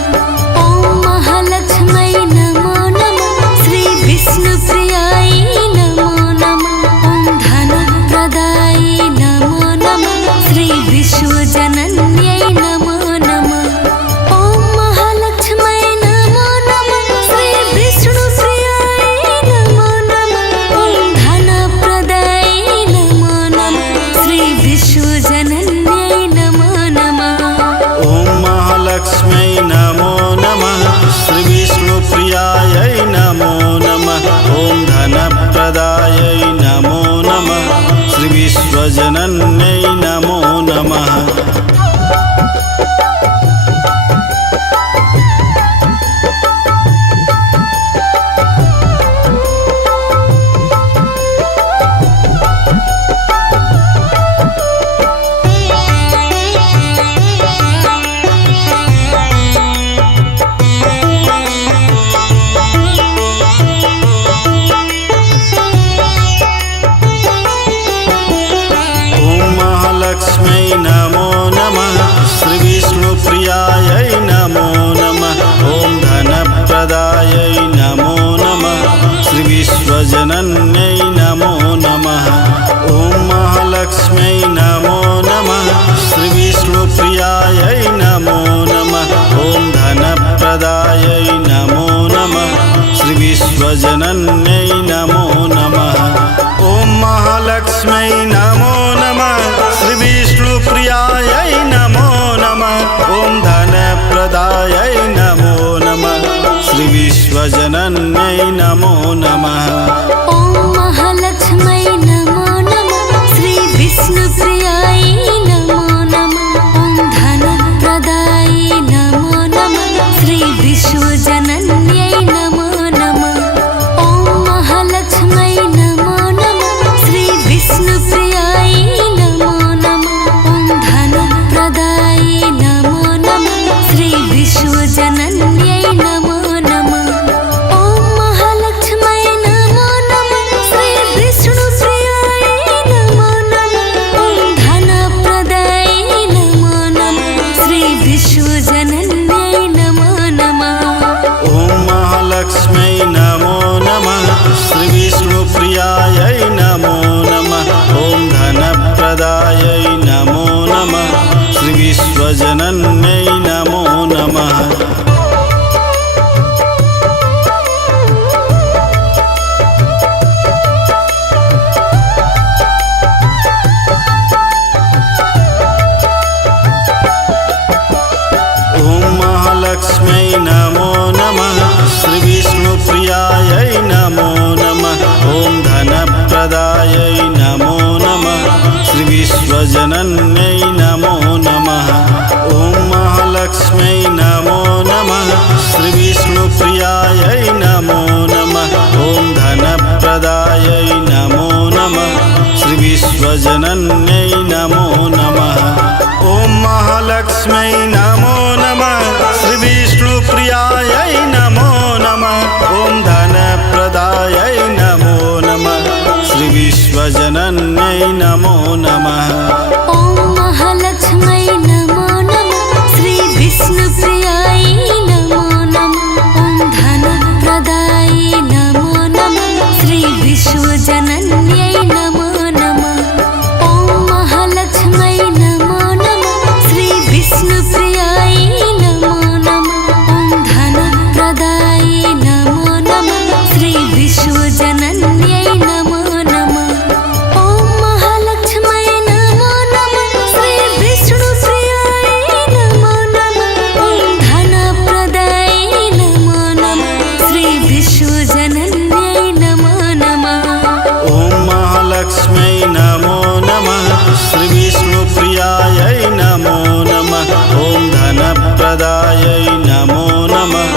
ॐ महालक्ष्मै नमो नमः। श्रीविष्णुप्रियायै नमो नमः। ॐ धनप्रदायै नमो नमः। श्रीविश्वजनन्यै नमो नमः। ॐ महालक्ष्मै नमो नमः। श्रीविष्णुप्रियायै नमो नमः। ॐ धनप्रदायै नमो नमः। श्रीविश्वजनन्यै नमो नमः। ॐ महालक्ष्मै नमो नमः। श्रीविष्णुप्रियायै नमो नमः। ॐ धनप्रदायै नमो नमः। श्रीविश्वजनन्यै नमो नमः। महालक्ष्मै नमो नमः। श्रीविष्णुप्रियायै नमो नमः। ॐ धनप्रदायै नमो नमः। श्रीविश्वजनन्यै नमो नमः। ॐ महालक्ष्मै नमो नमः। श्रीविष्णुप्रियायै नमो नमः। ॐ धनप्रदायै नमो नमः। श्रीविश्वजनन्यै नमो नमः। ॐ महालक्ष्मै नमो नमः। श्रीविष्णुप्रियायै नमो नमः। ॐ धनप्रदायै नमो नमः। श्रीविश्वजनन्यै नमो नमः। ॐ महालक्ष्मै नमो नमः। श्रीविष्णुप्रियायै नमो नमः। ॐ धनप्रदायै नमो नमः। श्रीविश्वजनन्यै नमो नमः। ॐ महालक्ष्मै नमो नमः। श्रीविष्णुप्रियायै नमो नमः। ॐ धनप्रदायै नमो नमः। श्रीविश्वजनन्यै नमो नमः। ॐ महालक्ष्मै नमो नमः। श्रीविष्णुप्रियायै नमो नमः। ॐ धनप्रदायै नमो नमः। श्रीविश्वजनन्यै नमो नमः। ॐ महालक्ष्मै नमो नमः। श्रीविष्णुप्रियायै नमो नमः। ॐ धनप्रदायै नमो नमः। श्रीविश्वजनन्यै नमो नमः। धनप्रदायै नमो नमः श्रीविश्वजनन्यै नमो नमः ॐ महालक्ष्म्यै नमो नमः श्रीविष्णुप्रियायै नमो नमः ॐ धनप्रदायै नमो नमः श्रीविश्वजनन्यै नमो नमः ॐ महालक्ष्म्यै नमो नमः श्रीविष्णुप्रियायै नमो नमः ॐ धनप्रदायै नमो नमः श्रीविश्वजनन्यै नमो नमः ॐ महालक्ष्म्यै नमो नमः श्री विष्णुप्रियायै नमो नमः ॐ धनप्रदायै नमो नमः श्री विश्वजनन्यै नमो नमः ॐ महालक्ष्म्यै नमो नमः श्री विष्णुप्रियायै नमो नमः ॐ धनप्रदायै नमो नमः श्री विश्वजनन्यै नमो नमः ॐ महालक्ष्म्यै नमो नमः श्री विष्णुप्रियायै नमो नमः ॐ धनप्रदायै नमो नमः श्री विश्वजनन्यै नमो नमः ॐ महालक्ष्म्यै नमो नमः श्रीविष्णुप्रियायै नमो नमः ॐ धनप्रदायै नमो नमः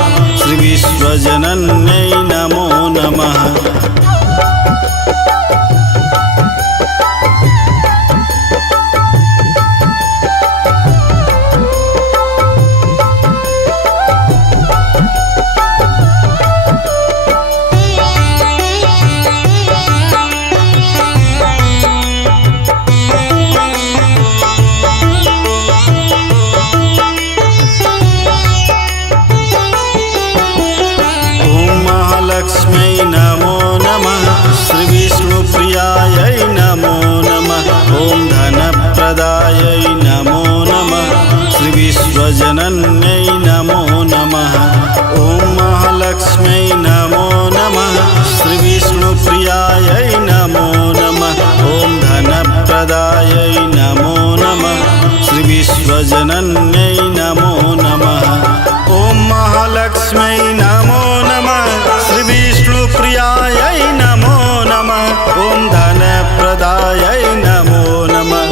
श्रीविश्वजनन्यै नमो नमः महालक्ष्म्यै नमो नमः श्रीविष्णुप्रियायै नमो नमः ॐ धनप्रदायै नमो नमः श्रीविश्वजनन्यै नमो नमः ॐ महालक्ष्म्यै नमो नमः श्रीविष्णुप्रियायै नमो नमः ॐ धनप्रदायै नमो नमः श्रीविश्वजनन्यै नमो नमः ॐ महालक्ष्म्यै नमो नमः श्रीविष्णुप्रियायै नमो नमः ॐ धनप्रदायै नमो नमः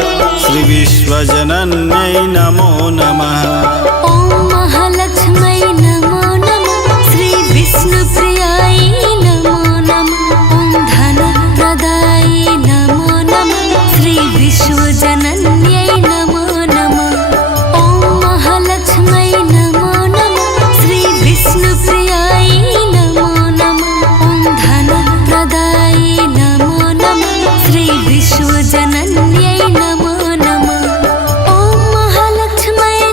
श्रीविश्वजनन्यै नमो नमः ॐ महालक्ष्म्यै नमो नमः श्री विष्णुप्रियायै नमो नमः ॐ धनप्रदायै नमो नमः श्री विश्वजनन्यै नमो नमः ॐ महालक्ष्म्यै नमो नमः श्री विष्णुप्रियायै नमो नमः ॐ धनप्रदायै नमो नमः श्री विश्वजनन्यै नमो नमः ॐ महालक्ष्म्यै नमो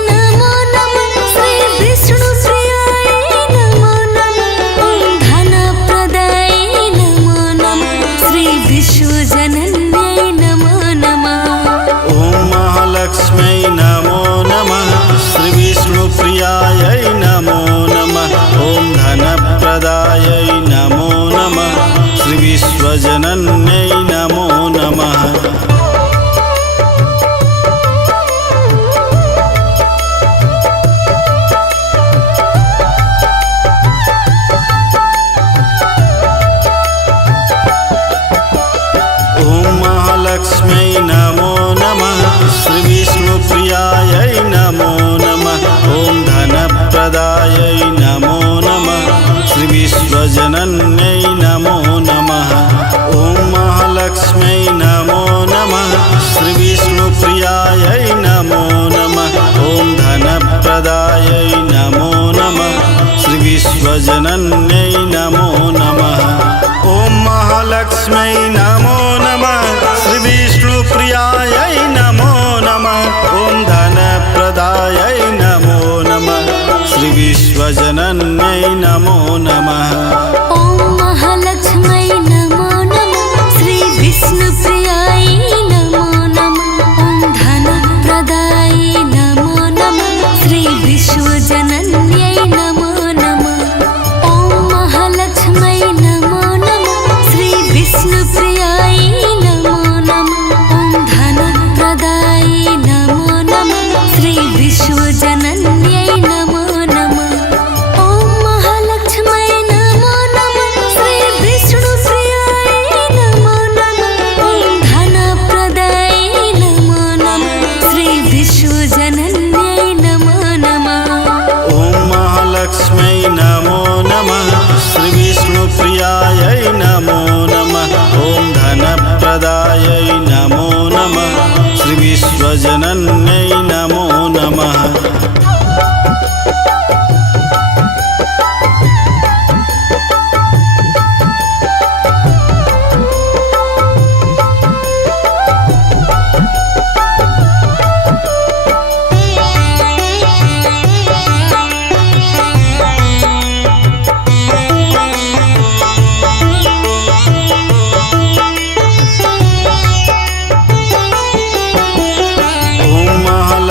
नमः श्री विष्णुप्रियायै नमो नमः ॐ धनप्रदायै नमो नमः श्री विश्वजनन्यै नमो नमः ॐ महालक्ष्म्यै नमो नमः श्रीविष्णुप्रियायै नमो नमः ॐ धनप्रदायै नमो नमः श्रीविश्वजनन्यै नमो नमः ॐ महालक्ष्म्यै नमो नमः श्रीविष्णुप्रियायै नमो नमः ॐ धनप्रदायै नमो नमः श्रीविश्वजनन्यै नमो नमः ॐ महालक्ष्म्यै नमो नमः श्रीविष्णुप्रियायै नमो नमः ॐ धनप्रदायै नमो नमः श्रीविश्वजनन्यै नमो नमः ॐ महालक्ष्म्यै नमो नमः श्रीविष्णुप्रियायै नमो नमः ॐ धनप्रदायै नमो नमः श्रीविश्वजनन्यै नमो नमः ॐ महालक्ष्म्यै नमो नमः श्री विष्णुप्रियायै नमो नमः ॐ धनप्रदायै नमो नमः श्री विश्वजनन्यै नमो नमः ॐ महालक्ष्म्यै नमो नमः श्री विष्णुप्रियायै श्रीविश्वजनन्यै नमो नमः।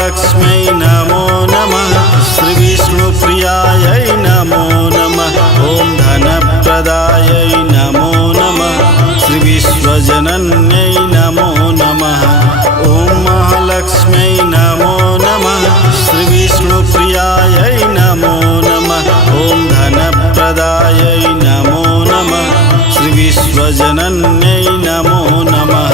लक्ष्मै नमो नमः। श्रीविष्णुप्रियायै नमो नमः। ॐ धनप्रदायै नमो नमः। श्रीविश्वजनन्यै नमो नमः। ॐ महालक्ष्मै नमो नमः। श्रीविष्णुप्रियायै नमो नमः। ॐ धनप्रदायै नमो नमः। श्रीविश्वजनन्यै नमो नमः।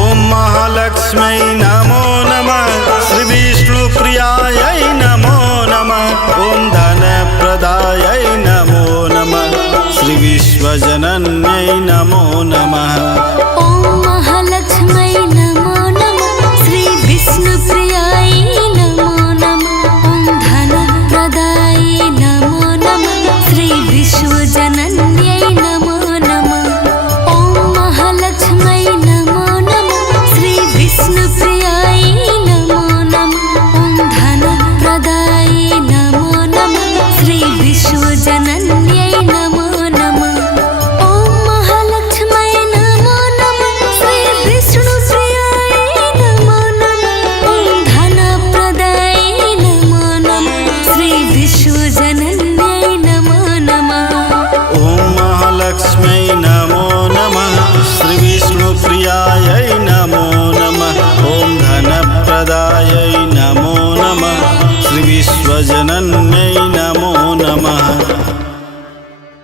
ॐ महालक्ष्मै नमो नमः। श्रीविष्णुप्रियायै नमो नमः। ॐ धनप्रदायै नमो नमः। श्रीविश्वजनन्यै नमो नमः। ॐ महालक्ष्मै नमो नमः। श्रीविष्णुप्रियायै नमो नमः। ॐ धनप्रदायै नमो नमः। श्रीविश्वजनन्यै नमो नमः। ॐ महालक्ष्मै नमो नमः। श्रीविष्णुप्रियायै नमो नमः। ॐ धनप्रदायै नमो नमः। श्रीविश्वजनन्यै नमो नमः। ॐ महालक्ष्मै नमो नमः। श्रीविष्णुप्रियायै नमो नमः। ॐ धनप्रदायै नमो नमः। श्रीविश्वजनन्यै नमो नमः। ॐ महालक्ष्मै नमो नमः। श्रीविष्णुप्रियायै नमो नमः। ॐ धनप्रदायै नमो नमः। श्रीविश्वजनन्यै